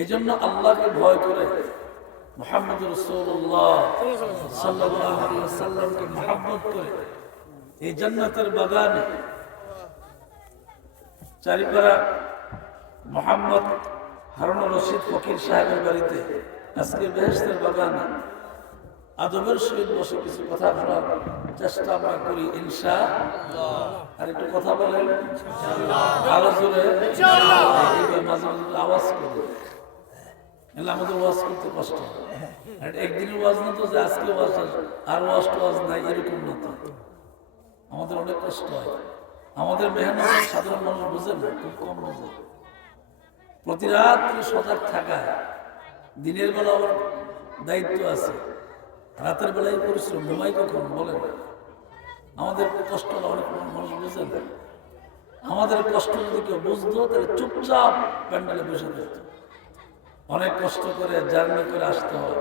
এই জন্য আল্লাহকে ভয় করে মুহাম্মদ রাসূলুল্লাহ সাল্লাল্লাহু আলাইহি ওয়াসাল্লামকে মহব্বত করে এই জান্নাতের বাগানে চারিপাড়া মোহাম্মদ হারুনুর রশিদ ফকির সাহেবের বাড়িতে আজকে বেহেশতের বাগানে আদবের সহিত বসে কিছু কথা বলার চেষ্টা আমরা করি ইনশাআল্লাহ। আর একটু কথা বলেন আরো জোরে, মাঝে মাঝে আওয়াজ করে আমাদের ওয়াজ করতে কষ্ট হয়। একদিনের ওয়াজ না তো যে আজকে ওয়াজ আর ওয়াজ নাই এরকম না, তো আমাদের অনেক কষ্ট হয়। আমাদের মেহনত সাধারণ মানুষ বোঝে না, খুব কম বোঝে। প্রতি রাত সজাগ থাকা, দিনের বেলা আবার দায়িত্ব আছে, রাতের বেলায় পরিশ্রম, ঘুমাই কখন বলেন। আমাদের কষ্টটা অনেক মানুষ বোঝে না। আমাদের কষ্ট যদি কেউ বুঝতো তাহলে চুপচাপ প্যান্ডেলে বসে থাকতো। অনেক কষ্ট করে জার্নি করে আসতে হয়,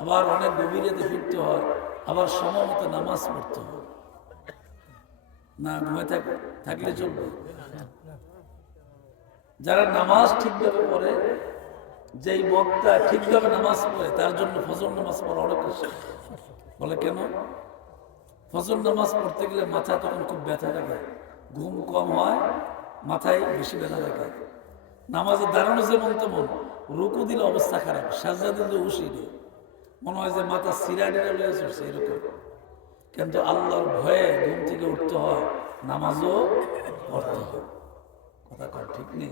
আবার অনেক গভীরেতে ফিরতে হয়, আবার সময় মতো নামাজ পড়তে হয়। না ঘুমাই থাকলে চলবে? যারা নামাজ ঠিকভাবে পড়ে, যেই বক্তা ঠিকভাবে নামাজ পড়ে তার জন্য ফজর নামাজ পড়া অনেক কষ্ট। বলে কেন? ফজর নামাজ পড়তে গেলে মাথা তখন খুব ব্যথা থাকে, ঘুম কম হয়, মাথায় বেশি ব্যথা থাকে। নামাজে দাঁড়ানো যেমন তেমন, রুকু দিলে অবস্থা খারাপ, সাজদা দিলে উশিয়ে মনে হয় যে মাথা সিরাডিরা লেগে চড়ছে এরকম। কিন্তু আল্লাহর ভয়ে ঘুম থেকে উঠতে হয়, নামাজও পড়তে হয়। কথা কর ঠিক নেই?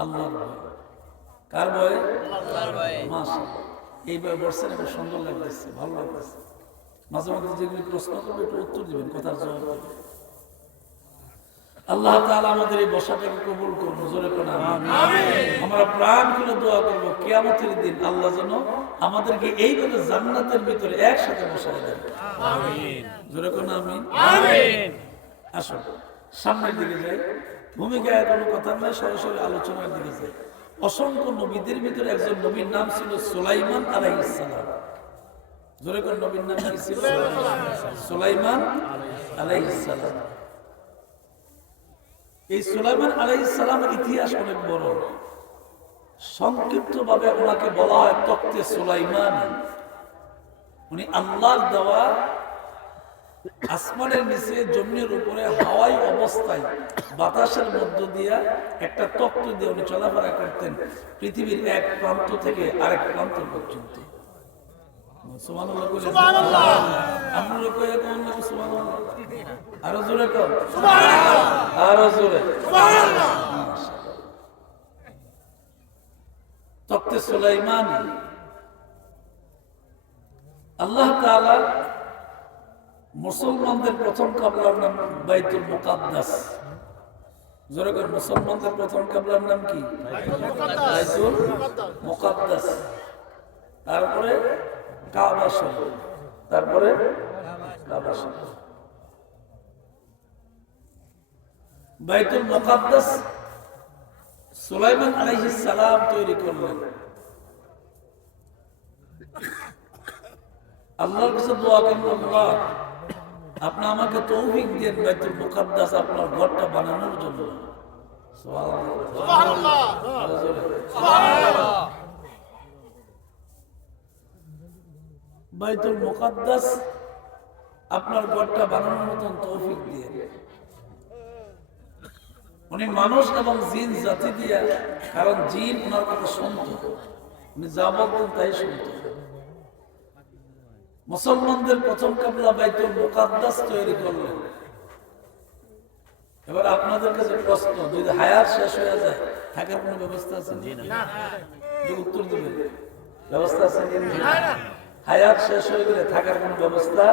আল্লাহর ভয়। কার ভয়ে? আল্লাহর ভয়ে। মাশাআল্লাহ, এই ভয়ে বলছেন, খুব সুন্দর লাগতেছে, ভালো লাগতেছে। মাঝে মাঝে যেগুলি প্রশ্ন করবে একটু উত্তর দিবেন, কথার জবাব দেবেন। আল্লাহ তাআলা আমাদের এই বসাটাকে কবুল করুন, জোরে কোন আমিন। আমরা প্রাণ করে দোয়া করব কিয়ামতের দিন আল্লাহ যেন আমাদেরকে এইভাবে জান্নাতের ভিতরে একসাথে বসায় দেন, আমিন। জোরে কোন আমিন, আমিন। আসুন সামনের দিকে যাই, ভূমিকায় কোনো কথা নয়, সরাসরি আলোচনার দিকে যাই। অসংখ্য নবীদের ভিতরে একজন নবীর নাম ছিল সুলাইমান আলাইহিস সালাম। জোরে কোন নবীর নাম কি ছিল? সুলাইমান আলাইহিস সালাম। এই সুলাইমান আলাইহিস সালামের ইতিহাস অনেক বড়। সংক্ষিপ্ত ভাবে ওনাকে বলা হয় তখতে সুলাইমান। উনি আল্লাহর দেওয়া আসমানের নিচে জমিনের উপরে হাওয়াই অবস্থায় বাতাসের মধ্য দিয়ে একটা তক্ত দিয়ে উনি চলাফেরা করতেন পৃথিবীর এক প্রান্ত থেকে আরেক প্রান্ত পর্যন্ত। সুবহানাল্লাহ বলে সুবহানাল্লাহ। আমরা কই এখন সুবহানাল্লাহ, আরো জোরে কর সুবহানাল্লাহ, আরো জোরে সুবহানাল্লাহ। তখতে সুলাইমান আল্লাহ তাআলা মুসলমানদের প্রথম কাবলার নাম বাইতুল মুকাদ্দাস। জোরে করে, মুসলমানদের প্রথম কাবলার নাম কি? বাইতুল মুকাদ্দাস। তারপরে কাবা শরীফ, তারপরে কাবা শরীফ। বাইতুল মুকাদ্দাস সুলাইমান আলাইহিস সালাম তৈরি করলেন। আল্লাহর কাছে দোয়া করেন, আল্লাহ আপনি আমাকে তৌফিক দেন বাইতুল মুকাদ্দাস আপনার ঘরটা বানানোর জন্য। সুবহানাল্লাহ, সুবহানাল্লাহ। বাইতুল মুকাদ্দাস আপনার ঘরটা বানানোর মতন তৌফিক দিয়ে। উনি মানুষ এবং জিন জাতি দিয়া, কারণ জিন ওনার কথা শুনত, উনি যা বলতেন তাই শুনত। মুসলমানদের প্রথম কাবলা বাইতুল মুকাদ্দাস তৈরি করলেন। এবার আপনাদের কাছে প্রশ্ন, যদি হায়াত শেষ হয়ে যায় থাকার কোনো ব্যবস্থা আছে? উত্তর দেবেন, ব্যবস্থা আছে? হায়াত শেষ হয়ে গেলে থাকার কোনো ব্যবস্থা,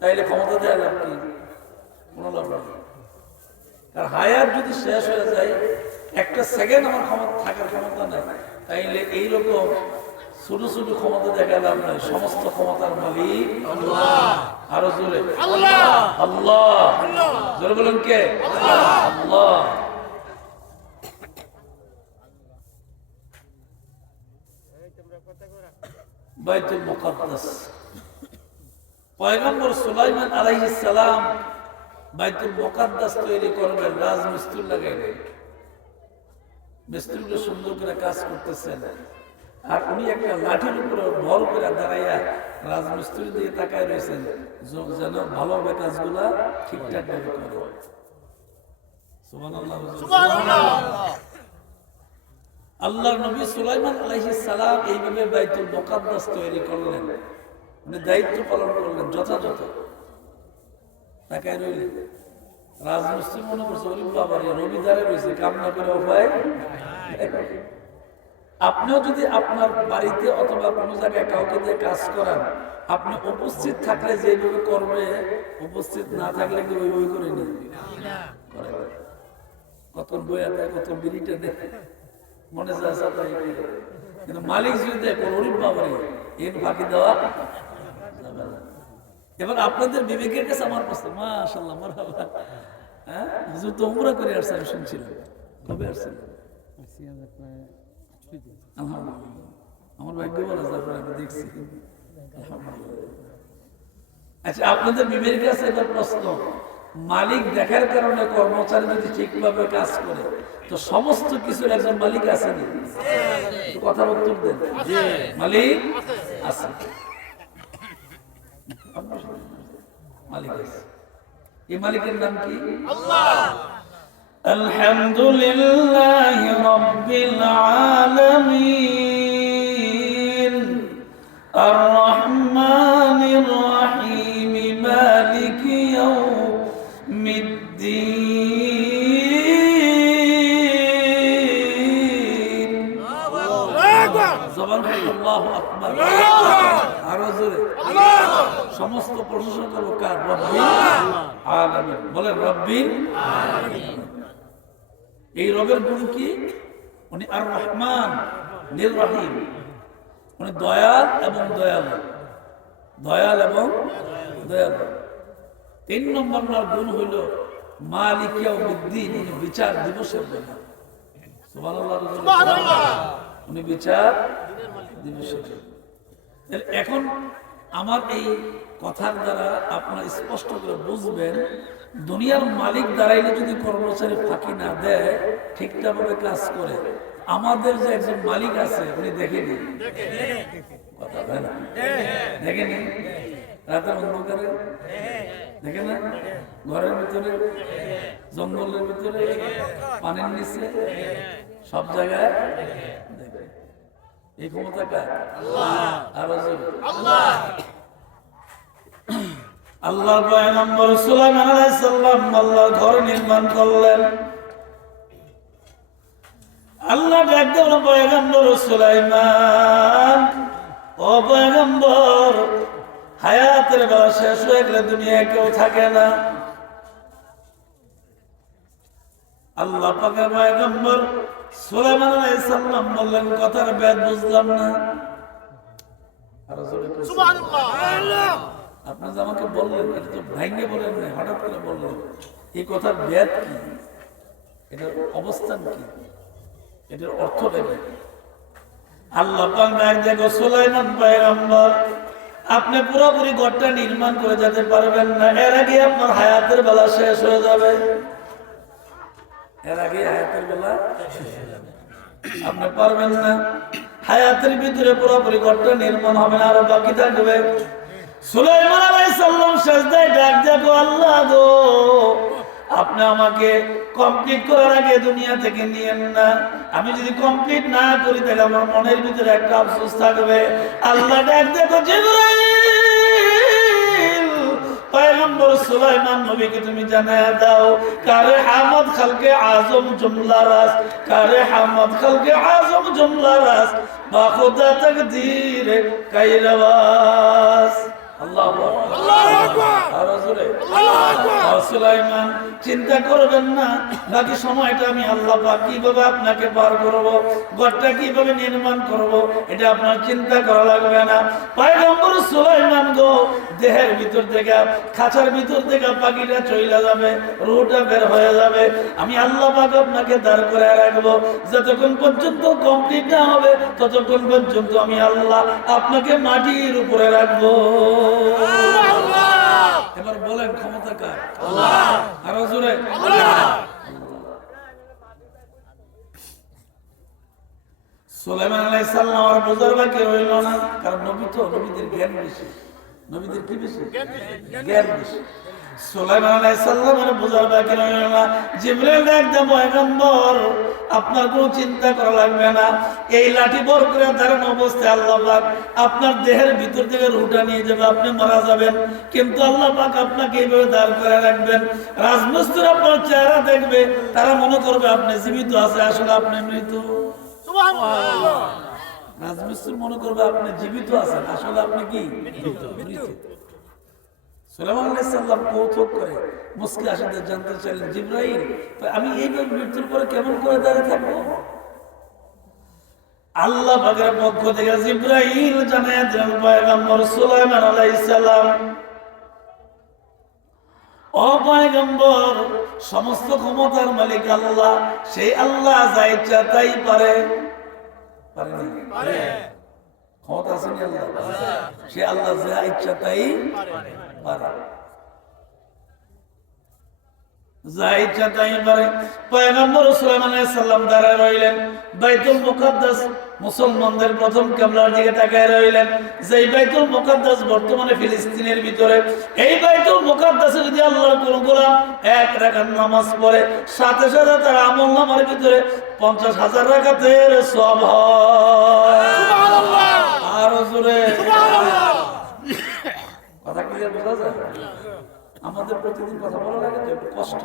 তাইলে ক্ষমতা দেওয়া লাভ কি? কোনো লাভ নেই। কারণ হায়াত যদি শেষ হয়ে যায়, একটা সেকেন্ড আমার ক্ষমতা থাকার ক্ষমতা নাই, তাইলে এইরকম ছোট ছোট ক্ষমতা দেখা লাভ নাই। সমস্ত ক্ষমতার মালিক আল্লাহ। আরো জোরে আল্লাহ, আল্লাহ, জোরে বলেন কে? আল্লাহ। বাইতুল মুকাদ্দাস পয়গম্বর সুলাইমান আলাইহিস সালাম বাইতুল মুকাদ্দাস তৈরি করবেন, রাজমিস্ত্রি লাগাইলেন। মিস্ত্রিগুলো সুন্দর করে কাজ করতেছেন, আর উনি একটা লাঠির উপরে ভর করে দাঁড়াইয়া রাজমিস্ত্রি দিয়ে তাকায় রয়েছেন যেন ভালোভাবে কাজগুলা ঠিকঠাক ভাবে করে। সুবহানাল্লাহ। আল্লাহর নবী সুলাইমান আলাইহিস সালাম এইভাবে বাইতুল মুকাদ্দাস তৈরি করলেন, উনি দায়িত্ব পালন করলেন যথাযথ। তাকায় রইলেন, রাজমিস্ত্রি মনে করছে ওরে বাবা রে রবিদারে রয়েছে, কামনা করে উপায়। আপনিও যদি আপনার বাড়িতে অথবা কোনো জায়গায় কাউকে দিয়ে কাজ করান, আপনি উপস্থিত থাকলে যেভাবে করবে, উপস্থিত না থাকলে কি ওই বই করে নিন? কত বইয়া দেয়, কত বিড়িটা দেয়, মনে যায় তাই। কিন্তু মালিক যদি দেখো গরিব বাবারে এর ফাঁকি দেওয়া যাবে না। এবার আপনাদের বিবেকের কাছে আমার প্রশ্ন, মাশাআল্লাহ মারহাবা, হ্যাঁ হুজুর তো উমরা করে আসছেন শুনছিলাম, কবে আসছেন? আলহামদুলিল্লাহ, আমার ভাগ্য বলা যায় আমি দেখছি। আচ্ছা, আপনাদের বিবেকের কাছে এবার প্রশ্ন, মালিক দেখার কারণে কর্মচারী যদি ঠিকভাবে কাজ করে তো সমস্ত কিছুর একজন মালিক আছেনি? কথার উত্তর দেন। মালিক আছে, মালিক আছে। এই মালিকের নাম কি? আল্লাহ। আলহামদুলিল্লাহি রাব্বিল আলামিন আর রহমানির রহিম মালিকি ইয়াউমিদ্দিন। জবান করে আল্লাহু আকবার। আরো জোরে সমস্ত প্রশংসা করব কার? রব্বিল আলামিন। বলেন রব্বিল আলামিন। এই রবের গুণ কি? উনি আর রহমান নির রহিম, উনি দয়াল এবং দয়ালু, দয়াল এবং দয়ালু। 3 নম্বর ওনার গুণ হইল মালিক ইয়াউমিদ্দিন, উনি বিচার দিবসের দিন। সুবহানাল্লাহ, সুবহানাল্লাহ। উনি বিচার দিবসের। এখন আমার এই কথার দ্বারা আপনারা স্পষ্ট করে বুঝবেন, দুনিয়ার মালিক দাঁড়াইলে যদি কর্মচারী ফাঁকি না দেয়, ঠিকঠাক ভাবে কাজ করে, আমাদের যে একজন মালিক আছে উনি দেখেনি, কথা বলে না, দেখেনি রাতের অন্ধকারে, দেখে না ঘরের ভিতরে, জঙ্গলের ভিতরে, পানির নিচে, সব জায়গায় দেখে। এই ক্ষমতা কার? আরো আল্লাহ। আল্লাহর পয়গম্বর সুলাইমান আলাইহিস সালাম আল্লাহর ঘর নির্মাণ করলেন। আল্লাহ ডাক দিলেন, পয়গম্বর সুলাইমান, ও পয়গম্বর, হায়াতের বেলা শেষ হয়ে গেলে দুনিয়ায় কেউ থাকে না। আল্লাহ পাকের পয়গম্বর সুলাইমান আলাইহিস সালাম বললেন, কথার ব্যাদ বুঝলাম না। সুবহানাল্লাহ। আপনি যে আমাকে বললেন, এটা তো ভাঙ্গে বলেন না, হঠাৎ করে বললেন। এই কথার ব্যাদ কি? এটার অবস্থান কি? এটার অর্থটা কি? আল্লাহ পাক দেখো সুলাইমান পয়গম্বর, আপনি পুরোপুরি ঘরটা নির্মাণ করে যেতে পারবেন না, এর আগে আপনার হায়াতের বেলা শেষ হয়ে যাবে। এর আগে হায়াতের বেলা আপনি পারবেন না, হায়াতের ভিতরে পুরোপুরি ঘরটা নির্মাণ হবে না, আরো বাকি থাকবে। সুলাইমান আলাইহিস সালাম সিজদায় ডাক দেখো, আল্লাহ গো, আপনি আমাকে কমপ্লিট করার আগে দুনিয়া থেকে নিয়েন না। আমি যদি কমপ্লিট না করি তাহলে আমার মনের ভিতরে একটা আফসোস থাকবে। আল্লাহ ডাক দেখো, জিবরাইল, পয়গম্বর সুলাইমান নবীকে তুমি জানায়া দাও, কারে হামদ খালকে আজম জুমলা রাস, কারে হামদ খালকে আজম জুমলা রাস, বা খুদা তাকদীর কাইরাওয়াস। সুলাইমান, চিন্তা করবেন না, বাকি সময়টা আমি আল্লাহ পাক কিভাবে আপনাকে পার করব, ঘরটা কিভাবে নির্মাণ করব, এটা আপনার চিন্তা করা লাগবে না। পয়গম্বর সুলাইমান গো, দেহের ভিতর থেকে, খাঁচার ভিতর থেকে পাখিটা চলে যাবে, রুহটা বের হয়ে যাবে, আমি আল্লাহ পাক আপনাকে দাঁড় করে রাখবো। যতক্ষণ পর্যন্ত কমপ্লিট না হবে ততক্ষণ পর্যন্ত আমি আল্লাহ আপনাকে মাটির উপরে রাখবো। এবার বলেন ক্ষমতা কার? আল্লাহ। আরো জোরে আল্লাহ। সুলাইমান আলাইহিস সালাম আর বুঝার বাকি রইল না, কারণ নবী তো, নবীদের জ্ঞান বেশি, নবীদের কি বেশি? জ্ঞান বেশি। সুলাইমান আলাইহিস সালামের বুঝার বাকি রইল না। জিবরাইল একদম পয়গম্বর, আপনার কোনো চিন্তা করা লাগবে না, এই লাঠি বর করে ধারণ অবস্থায় আল্লাহ পাক আপনার দেহের ভিতর থেকে রুহটা নিয়ে যাবে, আপনি মারা যাবেন, কিন্তু আল্লাহ পাক আপনাকে এইভাবে দাঁড় করে রাখবেন। রাজমিস্ত্রি আপনার চেহারা দেখবে, তারা মনে করবে আপনি জীবিত আছে, আসলে আপনি মৃত। সুবহানাল্লাহ। রাজমিস্ত্রি মনে করবে আপনি জীবিত আছেন, আসলে আপনি কি মৃত। সুলাইমান আলাইহিস সালাম কৌতুক করে মুস্কি হাসিতে জানতে চাইলেন, জিবরাইল আমি এইভাবে মৃত্যুর পরে কেমন করে দাঁড়িয়ে থাকবো? আল্লাহ পাকের পক্ষ থেকে জিবরাইল জানায় দিলেন, পয়গম্বর সুলাইমান আলাইহিস সালাম, ও পয়গম্বর, সমস্ত ক্ষমতার মালিক আল্লাহ, সেই আল্লাহ যা ইচ্ছা তাই পারে। পারে না? পারে। ক্ষমতা আছে না আল্লাহ? সে আল্লাহ যা ইচ্ছা তাই পারে, যা ইচ্ছা তাই পারে। পয়গম্বর সুলাইমান আলাইহিস সালাম দাঁড়ায় রইলেন, বাইতুল মুকাদ্দাস মুসলমানদের প্রথম কিবলার দিকে তাকায় রইলেন। যেই বাইতুল মুকাদ্দাস বর্তমানে ফিলিস্তিনের ভিতরে, এই বাইতুল মুকাদ্দাসে যদি আল্লাহর কোন গোলাম এক রাকাত নামাজ পড়ে, সাথে সাথে তার আমলনামার ভিতরে 50,000 রাকাতের সওয়াব হয়। সুবহানাল্লাহ। আর জোরে সুবহানাল্লাহ। কথা ক্লিয়ার বোঝা যায়? আমাদের প্রতিদিন কথা বলা লাগে তো একটু কষ্ট,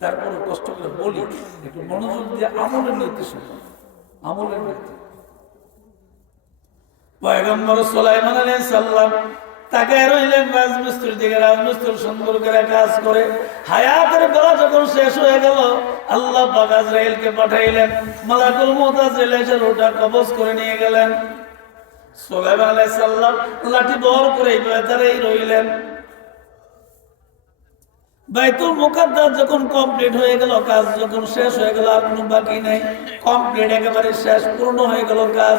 তারপরে কষ্ট করে বলি, একটু মনোযোগ দিয়ে আমলের নিতে শুনি, আমলের নিতে। পয়গম্বর সুলাইমান আলাইহিস সালাম তাকায় রইলেন রাজমিস্ত্রির দিকে। রাজমিস্ত্রি সুন্দর করে কাজ করে হায়াতের বেলা যখন শেষ হয়ে গেল, আল্লাহ পাক আজরাইলকে পাঠাইলেন, মালাকুল মউত আজরাইল এসে রূহটা কবজ করে নিয়ে গেলেন। সুলাইমান আলাইহিস সালাম লাঠি বহর করে এইভাবে দাঁড়িয়ে রইলেন। বাইতুল মুকাদ্দাস যখন কমপ্লিট হয়ে গেল, কাজ যখন শেষ হয়ে গেল, আর কোনো বাকি নেই, কমপ্লিট, একেবারে শেষ, পূর্ণ হয়ে গেল কাজ।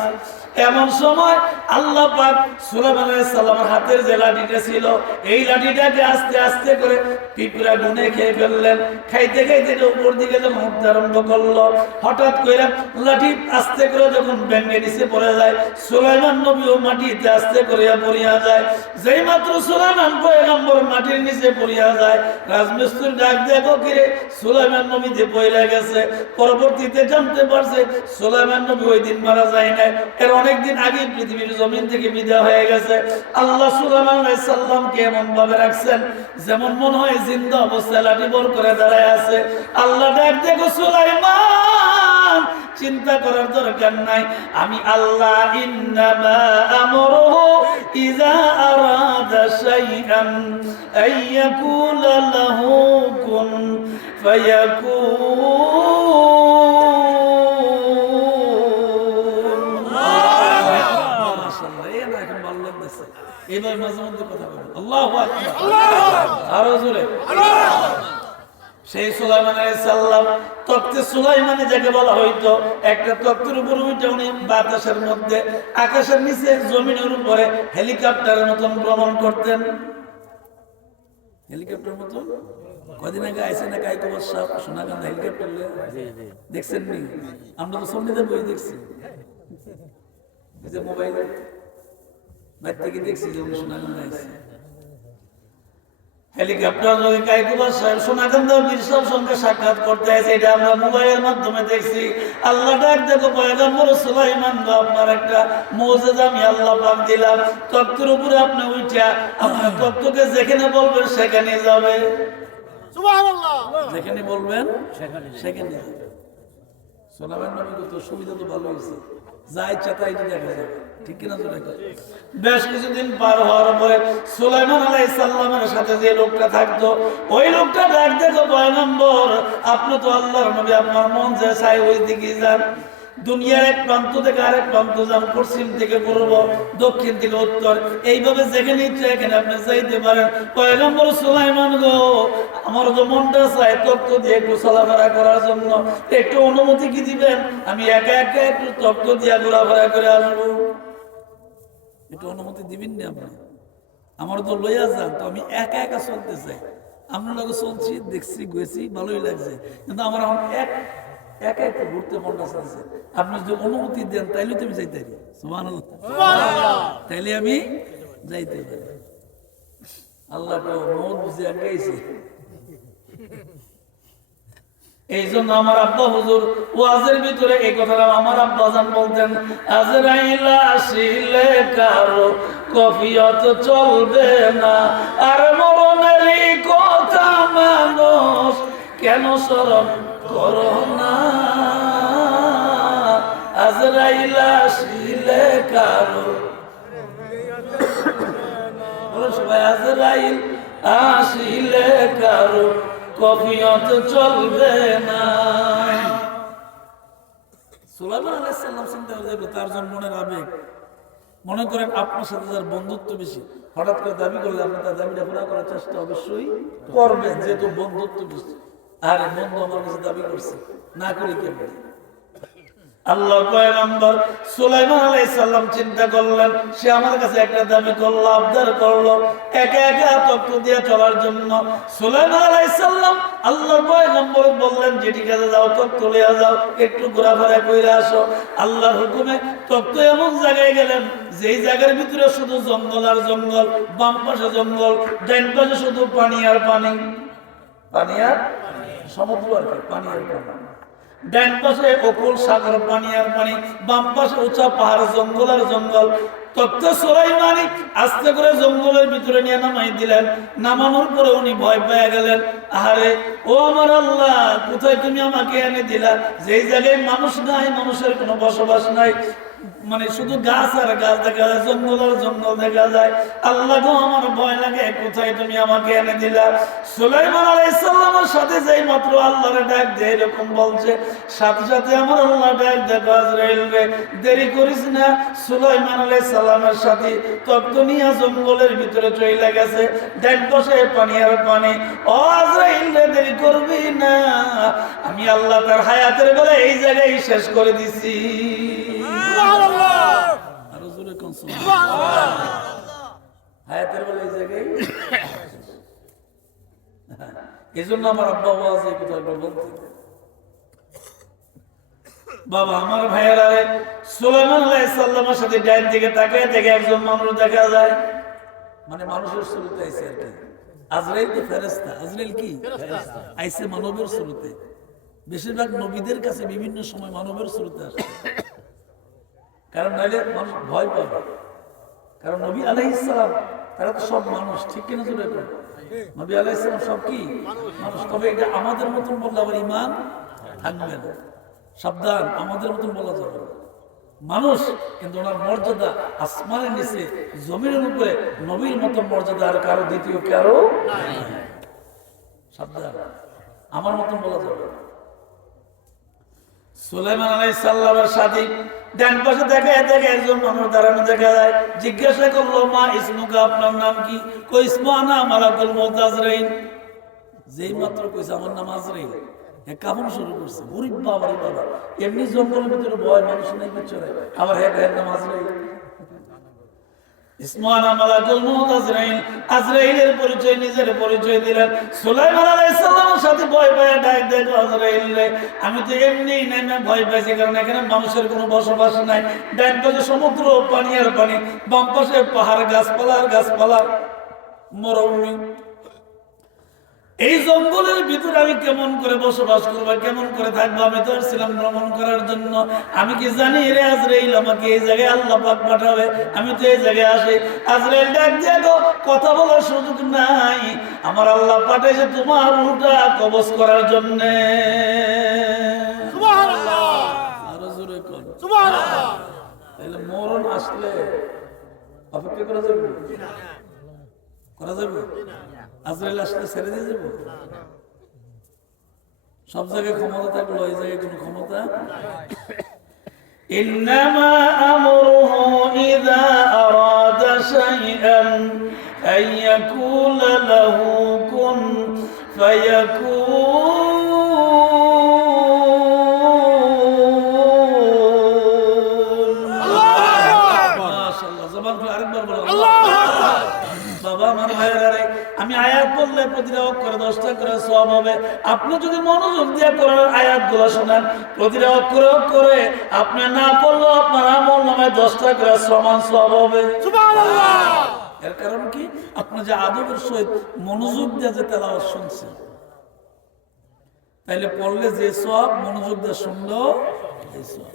এমন সময় আল্লাহ পাক সুলাইমান আলাইহিস সালামের হাতের যে লাঠিটা ছিল, এই লাঠিটাকে আস্তে আস্তে করে পিঁপড়া গুনে খেয়ে ফেললেন। খাইতে খাইতে উপর দিকে যখন উঠতে আরম্ভ করলো, হঠাৎ করে লাঠি আস্তে করে যখন ভেঙে নিচে পড়ে যায়, সুলাইমান নবীও মাটিতে আস্তে করে পড়িয়া যায়। যেই মাত্র সুলাইমান পয়গম্বর মাটির নিচে পড়িয়া যায়, রাজমিস্ত্রি ডাক দেখো কিরে, সুলাইমান নবী যে পয়লা গেছে। পরবর্তীতে জানতে পারছে সুলাইমান নবী ওই দিন মারা যায় না, এর অনেকদিন আগে পৃথিবীর জমিন থেকে বিদায় হয়ে গেছে। আল্লাহ সুলাইমান আলাইহিস সালামকে এমন ভাবে রাখছেন যেমন মনে হয় জিন্দা অবস্থায় লাঠি বর করে দাঁড়ায় আছে। আল্লাহ ডাক দেখো, সুলাইমান চিন্তা করার দরকার নাই, আমি আল্লাহ ইন্নামা আমরুহু ইযা আরাদা শাইআন আইয়াকুলা লাহু কুন ফায়াকুন। মাশাআল্লাহ, এই না এখন ভালো লাগতেছে, এবার মাঝে মধ্যে কথা বলুন আল্লাহু আকবার, আরো জোরে আল্লাহ। সেই সুলাইমান আলাইহিস সালাম তখতে সুলাইমানে যাকে বলা হইতো, একটা তখতের উপর উঠে উনি বাতাসের মধ্যে, আকাশের নিচে, জমিনের উপরে হেলিকপ্টারের মতন ভ্রমণ করতেন। হেলিকপ্টারের মতন কদিন আগে আইসে না কাইকো বর্ষা সোনাকান্দা হেলিকপ্টার দেখছেন নি? আমরা তো সন্ধ্যে বই দেখছি, মোবাইলে বাইর থেকে দেখছি যে উনি সোনাকান্দা আইসে হেলিকপ্টার যোগে কাইকুবা সাহেব সোনাকান্দা বীর সাহেব সঙ্গে সাক্ষাৎ করতে আছে, এটা আমরা মোবাইলের মাধ্যমে দেখছি। আল্লাহ ডাক দেখো, পয়গম্বর সুলাইমান গো, আপনার একটা মুজিজা আমি আল্লাহ পাক দিলাম, তক্তের উপরে আপনি উঠা আপনার তক্তকে যেখানে বলবেন সেখানে যাবে। সুবহানাল্লাহ, যেখানে বলবেন সেখানে যাবে। সুলাইমান নবী তো সুবিধা তো ভালো হয়েছে, যা ইচ্ছা তাই দেখা যাবে, ঠিক কিনা? বেশ কিছুদিন পার হওয়ার পরে সুলাইমান আলাইহিস সালামের সাথে যে লোকটা থাকতো, ওই লোকটা ডাক দেখো, পয়গম্বর আপনি তো আল্লাহর নবী, আপনার মন যে চাই ওই দিকে যান, দুনিয়ার এক প্রান্ত থেকে আরেক প্রান্ত যান, পশ্চিম থেকে পূর্ব, দক্ষিণ থেকে উত্তর, এইভাবে যেখানে ইচ্ছা এখানে আপনি যাইতে পারেন। পয়গম্বর সুলাইমান গো, আমার তো মনটা চায় তত্ত্ব দিয়ে একটু চলাফেরা করার জন্য, একটু অনুমতি কি দিবেন? আমি একা একা একটু তত্ত্ব দিয়ে ঘোরাফেরা করে আসবো, একটু অনুমতি দিবেন না? আপনি আমার তো লইয়া যান, তো আমি একা একা চলতে চাই। আপনার লগে চলছি, দেখছি, গেছি, ভালোই লাগছে, কিন্তু আমার এখন একা একটু ঘুরতে মনটা চাইছে, আপনি যদি অনুমতি দেন তাইলে তুমি যাইতে পারি। সুবহানাল্লাহ, তাইলে আমি যাইতে পারি। আল্লাহ মত বুঝে আগাইছে। এই জন্য আমার আব্বা হুজুর ওয়াজের ভিতরে এই কথাটা আমার আব্বা জান বলতেন, আজরাইল আসিলে কারো কফিয়ত চলবে না, আর মরণেরই কথা মানুষ কেন স্মরণ করো না। আজরাইল আসিলে কারো, বলো সবাই, আজরাইল আসিলে কারো কফিয়ত চলবে না। সুলাইমান আলাইহিস সালাম চিন্তা করে, তার জন্য মনের আবেগ, মনে করেন আপনার সাথে যার বন্ধুত্ব বেশি, হঠাৎ করে দাবি করলে আপনি তার দাবিটা পুরা করার চেষ্টা অবশ্যই করবেন, যেহেতু বন্ধুত্ব বেশি। আর বন্ধু আমার কাছে দাবি করছে, না করে কেমন? আল্লাহ পয়গম্বর সুলাইমান আলাইহিস সালাম চিন্তা করলেন, সে আমার কাছে একটা দাবি করলো, আবদার করলো একা একা তক্ত দিয়ে চলার জন্য। সুলাইমান আলাইহিস সালাম আল্লাহর পয়গম্বর বললেন যে ঠিক আছে যাও, তক্ত লইয়া যাও, একটু ঘোরাফেরা কইরা আসো। আল্লাহর হুকুমে তক্ত এমন জায়গায় গেলেন যেই জায়গার ভিতরে শুধু জঙ্গল আর জঙ্গল, বাম পাশে জঙ্গল, ডান পাশে শুধু পানি আর পানি, পানি আর সমুদ্র আর কি, পানি আর পানি। ডান পাশে অকুল সাগর, পানি আর পানি, বাম পাশে উঁচা পাহাড়, জঙ্গল আর জঙ্গল। তক্ত সুলাইমান আস্তে করে জঙ্গলের ভিতরে নিয়ে নামাই দিলেন। নামানোর পরে উনি ভয় পেয়ে গেলেন, আহারে ও আমার আল্লাহ, কোথায় তুমি আমাকে এনে দিলা, যেই জায়গায় মানুষ নাই, মানুষের কোনো বসবাস নাই, মানে শুধু গাছ আর গাছ দেখা যায়, জঙ্গল আর জঙ্গল দেখা যায়। আল্লাহ গো, আমার ভয় লাগে, কোথায় তুমি আমাকে এনে দিলা। সুলাইমান আলাইহিস সালামের সাথে যেই মাত্র আল্লাহর ডাক দিয়ে এরকম বলছে, সাথে সাথে আমার আল্লাহ ডাক দেখো, আজরাইল রে দেরি করিস না। সুলাইমান আলাইহিস সালামের সাথে তক্ত নিয়ে জঙ্গলের ভিতরে চলে গেছে, ডান পাশে পানি আর পানি। ও আজরাইল রে দেরি করবি না, আমি আল্লাহ তার হায়াতের বেলা এই জায়গায় শেষ করে দিছি। হায়াতের বেলা এই জায়গায়। এই জন্য আমার আব্বা এই কথাটা বলতেন। বাবা আমার ভাইয়েরা, সুলাইমান আলাইহিস সালামের সাথে ডান দিকে তাকায় দেখে একজন মানুষ দেখা যায়, মানে মানুষের শুরুতে আইছে আর কি। আজরাইল তো ফেরেশতা, আজরাইল কি আইছে মানবের শুরুতে। বেশিরভাগ নবীদের কাছে বিভিন্ন সময় মানবের শুরুতে আসে, কারণ নাইলে মানুষ ভয় পাবে। কারণ নবী আলাইহিস সালাম তারা তো সব মানুষ, ঠিক কিনা? জোরে করে, নবী আলাইহিস সালাম সব কি মানুষ। তবে এটা আমাদের মতন বললে আবার ইমান থাকবে না, সাবধান, আমাদের মতন বলা যাবে না। মানুষ কিন্তু ওনার মর্যাদা আসমানের নিচে, জমিনের উপরে নবীর মতো মর্যাদা আর কারো দ্বিতীয় কারো নাই। সাবধান, আমার মতন বলা যাবে না। সুলাইমান আলাইহিস সালামের সাথে ডান পাশে দেখে একজন মানুষ দাঁড়ানো দেখা যায়। জিজ্ঞাসা করলো, মা ইসমুকা, আপনার নাম কি? কই ইসমু আনা মালাকুল মউত আজরাইল। যেই মাত্র কইছে আমার নাম আজরাইল, কামন শুরু করছে। ওরে বাবা রে বাবা, এমনি জঙ্গলের ভিতরে ভয়, মানুষ নাই পিছনে, আবার হ্যাঁ নাম আজরাইল। ইসমু আনা মালাকুল মউত আজরাইল, আজরাইলের পরিচয়, নিজের পরিচয় দিলেন। সুলাইমান আলাইহিস সালামের সাথে ভয় পেয়ে ডাক দেখো, আজরাইল রে আমি তো এমনি নাই না ভয় পাইছি, কারণ এখানে মানুষের কোনো বসবাস নাই। ডান পাশে সমুদ্র, পানি আর পানি, বাম পাশে পাহাড়, গাছপালা আর গাছপালা, মরুভূমি। এই জঙ্গলের ভিতরে আমি কেমন করে বসবাস করবো, কেমন করে থাকবো? আমি তো আসছিলাম ভ্রমণ করার জন্য। আমি কি জানি রে আজরাইল আমাকে এই জায়গায় আল্লাহ পাক পাঠাবে? আমি তো এই জায়গায় আসি। আজরাইল ডাক দিয়ে গো, কথা বলার সুযোগ নাই, আমার আল্লাহ পাঠাইছে তোমার রূহটা কবজ করার জন্য। সুবহানাল্লাহ, আরো জোরে কোন সুবহানাল্লাহ। তাহলে মরণ আসলে অপেক্ষা করা যাবে? করা যাবে? আজরাইল আসলে ছেড়ে দিয়ে যাবো? সব জায়গায় ক্ষমতা থাকলো, এই জায়গায় কোনো ক্ষমতা। ইন্নামা আমরুহু ইযা আরাদা শাইআন আইয়াকুলা লাহু কুন ফায়াকুন। মাশাআল্লাহ, জবান খুলে আরেকবার বলো আল্লাহু আকবার। বাবা আমার ভাইয়েরা রে, আমি আয়াত বললে প্রতিটা অক্ষরে 10টা করে সওয়াব হবে। আপনি যদি মনোযোগ দিয়ে কোরআনের আয়াতগুলো শোনেন, প্রতিটা অক্ষরে অক্ষরে আপনি না পড়লেও আপনার আমল নামে 10টা করে সমান সওয়াব হবে। সুবহানাল্লাহ। এর কারণ কি? আপনি যে আদবের সহিত মনোযোগ দিয়ে যে তেলাওয়াত শুনছেন, তাইলে পড়লে যে সওয়াব, মনোযোগ দিয়ে শুনলেও এই সওয়াব।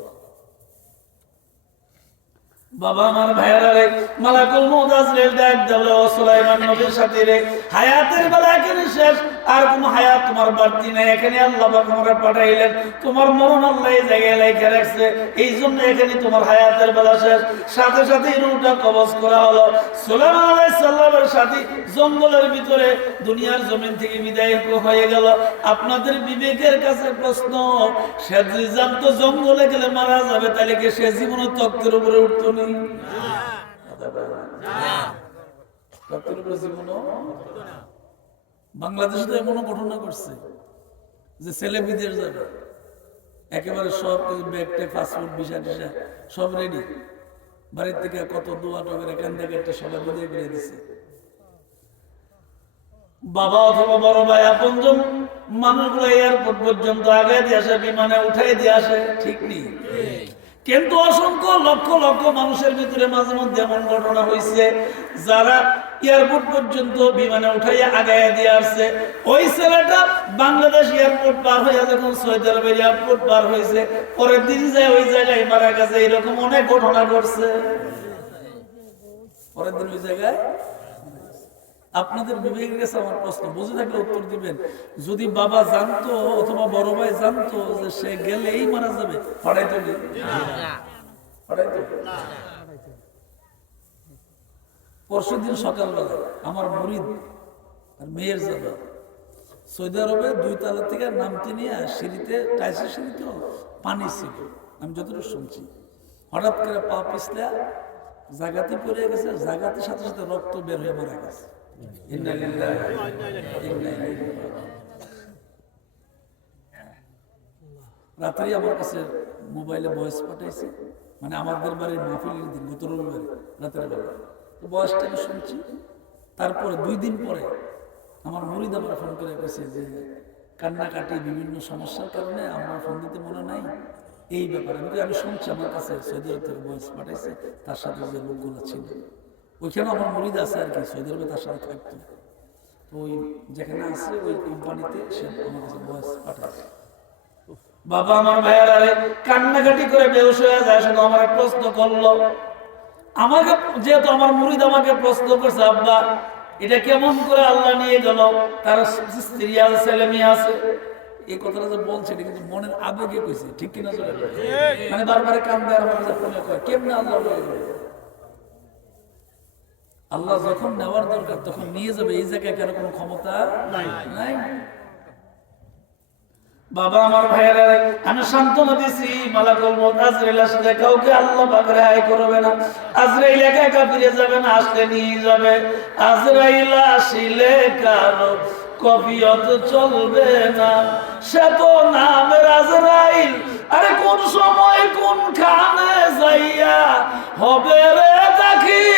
বাবা আমার ভাইয়েরা রে, মালাকুল মউত আজরাইল ডাক দিল, ও সুলাইমান নবীর সাথে রে, হায়াতের বেলা এখানে শেষ, আর কোন হায়াত তোমার বাড়তি নাই। এখানে আল্লাহ পাক তোমাকে পাঠাইলেন, তোমার মরণ আল্লাহ এই জায়গায় লেখা রাখছে, এই জন্য এখানে তোমার হায়াতের বেলা শেষ। সাথে সাথে রূহটা কবজ করা হলো। সুলাইমান আলাইহিস সালামের সাথে জঙ্গলের ভিতরে দুনিয়ার জমিন থেকে বিদায় হয়ে গেল। আপনাদের বিবেকের কাছে প্রশ্ন, সে যদি জানতো জঙ্গলে গেলে মারা যাবে, তাহলে কি সে জীবনে তক্তের উপরে উঠতো না? বাংলাদেশ তো এমন ঘটনা করছে যে ছেলে বিদেশ যাবে, একেবারে সব কিছু, ব্যাগটা, পাসপোর্ট, ভিসা টিসা সব রেডি, বাড়ির থেকে কত দোয়া টোকের এখান থেকে একটা সবাই বিদায় করে দিচ্ছে। বাবা অথবা বড় ভাই আপনজন মানুষগুলো এয়ারপোর্ট পর্যন্ত আগে দিয়ে আসে, বিমানে উঠাই দিয়ে আসে, ঠিক নেই? কিন্তু অসংখ্য লক্ষ লক্ষ মানুষের ভিতরে মাঝে মধ্যে এমন ঘটনা হয়েছে, যারা এয়ারপোর্ট পর্যন্ত বিমানে উঠাইয়া আগাইয়া দিয়ে আসছে। ওই ছেলেটা বাংলাদেশ এয়ারপোর্ট পার হইয়া যখন সৌদি আরবের এয়ারপোর্ট পার হয়েছে, পরের দিন যায় ওই জায়গায় মারা গেছে। এরকম অনেক ঘটনা ঘটছে। পরের দিন ওই জায়গায়। আপনাদের বিবেকের কাছে আমার প্রশ্ন, বুঝে থাকলে উত্তর দিবেন। যদি বাবা জানতো অথবা বড় ভাই জানতো যে সে গেলেই মারা যাবে, পড়াইতো পরশুদিন সকালবেলা আমার মুরিদ আর মেয়ের যাবে সৌদি আরবে 2 তলা থেকে নামতে নিয়ে সিঁড়িতে, টাইসের সিঁড়িতে পানি ছিল, আমি যতটুকু শুনছি। হঠাৎ করে পা পিছলে জায়গাতে পড়ে গেছে, জায়গাতে সাথে সাথে রক্ত বের হয়ে মারা গেছে। রাত্রে আমার কাছে মোবাইলে ভয়েস পাঠাইছে, মানে আমাদের বাড়ির মাহফিলের দিন, গত রবিবারে রাতের বেলা বয়সটা আমি শুনছি। তারপরে 2 দিন পরে আমার মুরিদ আমার ফোন করে গেছে যে কান্নাকাটি, বিভিন্ন সমস্যার কারণে আমার ফোন দিতে মনে নাই, এই ব্যাপারে। আমি শুনছি, আমার কাছে সৌদি আরব থেকে ভয়েস পাঠাইছে, তার সাথে যে লোকগুলো ছিল ওইখানে আমার মুরিদ আছে আর কি, সৌদি আরবে তার সাথে থাকতো। ওই যেখানে আছে ওই কোম্পানিতে সে আমার কাছে ভয়েস পাঠাইছে। বাবা আমার ভাইয়ারা রে, কান্নাকাটি করে বেহুশ হয়ে যায়। শুধু আমার প্রশ্ন করলো, আমাকে যেহেতু আমার মুরিদ আমাকে প্রশ্ন করছে, আব্বা এটা কেমন করে আল্লাহ নিয়ে গেল, তার স্ত্রী আছে, ছেলে মেয়ে আছে। এই কথাটা যে বলছে এটা কিন্তু মনের আবেগে কইছে, ঠিক কিনা? চলে মানে বারবার কান্দে আর আমার কাছে ফোনে কয়, কেমনে আল্লাহ নিয়ে গেল? আল্লাহ যখন নেওয়ার দরকার তখন নিয়ে যাবে, এই জায়গায় কেন কোনো ক্ষমতা নাই। বাবা আমার ভাইয়েরা, আমি সান্ত্বনা দিছি, মালাকুল মউত আজরাইল আসলে কাউকে আল্লাহ পাক রেহাই করবে না। আজরাইল একা একা ফিরে যাবে না, আসলে নিয়ে যাবে। আজরাইল আসিলে কারো কফিয়ত চলবে না, সে তো নামের আজরাইল। আরে কোন সময় কোন খানে যাইয়া হবে রে দাখিল,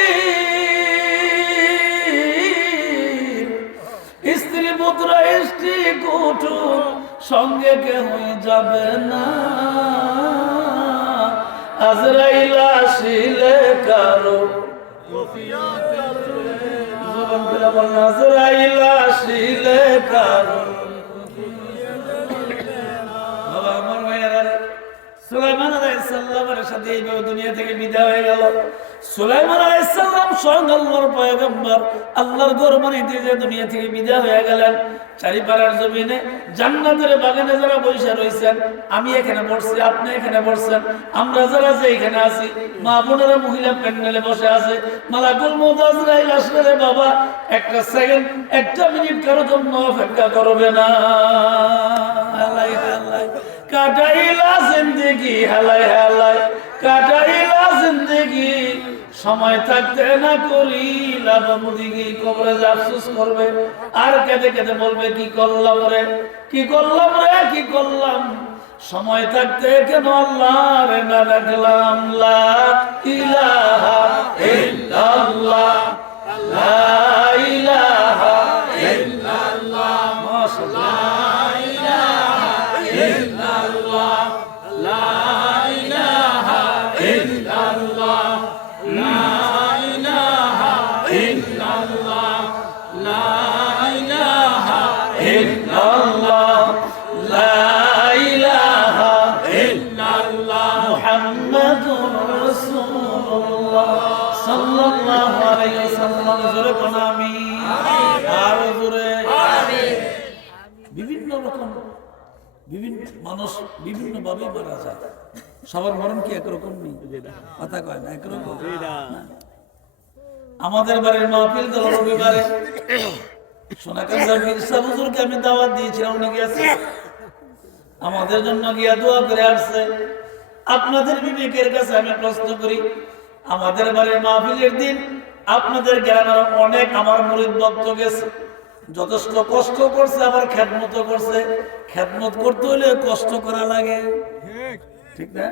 স্ত্রী পুত্র স্ত্রী কুটুম সঙ্গে কেউ যাবে না। আজরাইল আসিলে কারো আজরাইল আসিলে কারো। বাবা আমার ভাইয়েরা, সুলাইমান আলাইহিস সালামের সাথে এইভাবে দুনিয়া থেকে বিদায় হয়ে গেল। সুলাইমান আলাইহিস সালাম স্বয়ং আল্লাহর পয়গম্বর, আল্লাহর গোরবানিতে যে দুনিয়া থেকে বিদায় হয়ে গেলেন। চারিপাড়ার জমিনে জান্নাতের বাগানে যারা বসে রয়েছেন, আমি এখানে বসছি, আপনি এখানে বসছেন, আমরা যারা যে এখানে আছি, মা বোনেরা মহিলা প্যান্ডেলে বসে আছে। মালাকুল মউত আজরাইল আসলে বাবা একটা সেকেন্ড, একটা মিনিট কারোর জন্য অপেক্ষা করবে না। হালাই হালাই কাটাইলা জিন্দেগি, হালাই হালাই কাটাইলা জিন্দেগি, সময় থাকতে না করিলাম মুদিগি। কবরে যে আফসোস করবে আর কেঁদে কেঁদে বলবে, কি করলাম রে, কি করলাম রে, কি করলাম, সময় থাকতে কেন আল্লাহরে না ডাকলাম। লা ইলাহা ইল্লাল্লাহ, লা ইল্লাল্লাহ লা ইলাহা ইল্লাল্লাহ লা ইলাহা ইল্লাল্লাহ লা ইলাহা ইল্লাল্লাহ মুহাম্মাদুর রাসূলুল্লাহ সাল্লাল্লাহু আলাইহি ওয়াসাল্লাম। জোরে কোন আমিন, আরো জোরে আমিন। বিভিন্ন রকম বিভিন্ন মানুষ বিভিন্ন ভাবে মারা যায়, সবার মরণ কি একরকম নেই? কথা কয় না একরকম। আমাদের বাড়ির মাহফিল গেল রবিবারে, সোনাকান্দার মির্জা হুজুরকে আমি দাওয়াত দিয়েছিলাম, উনি গেছে, আমাদের জন্য গিয়া দোয়া করে আসছে। আপনাদের বিবেকের কাছে আমি প্রশ্ন করি, আমাদের বাড়ির মাহফিলের দিন আপনাদের গ্রামের অনেক আমার মুরিদ ভক্ত গেছে, যথেষ্ট কষ্ট করছে, আবার খেদমত করছে। খেদমত করতে হলে কষ্ট করা লাগে, ঠিক না?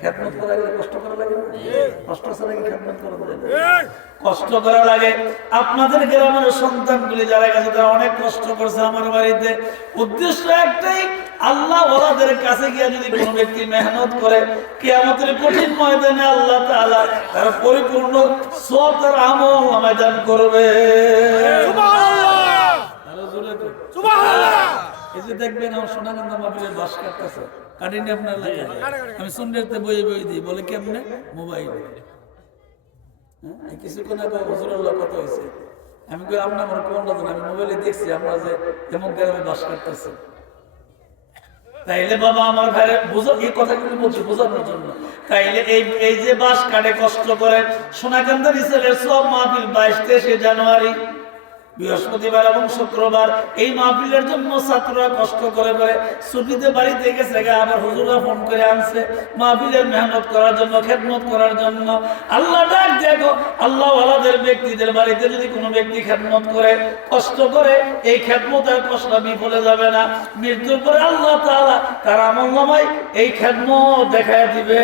খেদমত করা গেলে কষ্ট করা লাগে, কষ্ট ছাড়া কি খেদমত করা যায়? কষ্ট করা লাগে। আপনাদের গ্রামের সন্তানগুলি যারা গেছে তারা অনেক কষ্ট করছে আমার বাড়িতে। উদ্দেশ্য একটাই, আল্লাহ ওয়ালাদের কাছে গিয়ে যদি কোনো ব্যক্তি মেহনত করে, কিয়ামতের কঠিন ময়দানে আল্লাহ তাআলা তার পরিপূর্ণ সওয়াব তার আমল নামায় দান করবে। সুবহানাল্লাহ, আরো জোরে সুবহানাল্লাহ। এই যে দেখবেন আমার সোনাকান্দা মাহফিলের বাস কাটতেছে, কাটিনি আপনার লাগে, আমি সুন্নাতে বই বই দিই, বলে কেমনে? মোবাইল। কিছুক্ষণ আগে হুজুরের কথা হয়েছে, আমি কই আপনার আমার কোন রাজন, আমি মোবাইলে দেখছি আপনার যে এমন গ্রামে বাস কাটতেছে। তাইলে বাবা আমার ভাইরে বুঝো, এই কথাগুলো বলছি বোঝানোর জন্য। তাইলে এই যে বাস কাটে কষ্ট করে, সোনাকান্দার ইসলামের সব মাহফিল 22-23 জানুয়ারি বৃহস্পতিবার এবং শুক্রবার এই মাহফিলের জন্য ছাত্ররা কষ্ট করে ছুটিতে বাড়িতে গেছে, আবার হুজুরা ফোন করে আনছে মাহফিলের মেহনত করার জন্য, খেদমত করার জন্য। আল্লাহ ডাক দেখো, আল্লাহ ওয়ালাদের ব্যক্তিদের বাড়িতে যদি কোনো ব্যক্তি খেদমত করে, কষ্ট করে, এই খেদমতের কষ্ট বিফলে যাবে না। মৃত্যুর পরে আল্লাহ তাআলা তার আমলনামায় এই খেদমত দেখায় দিবে।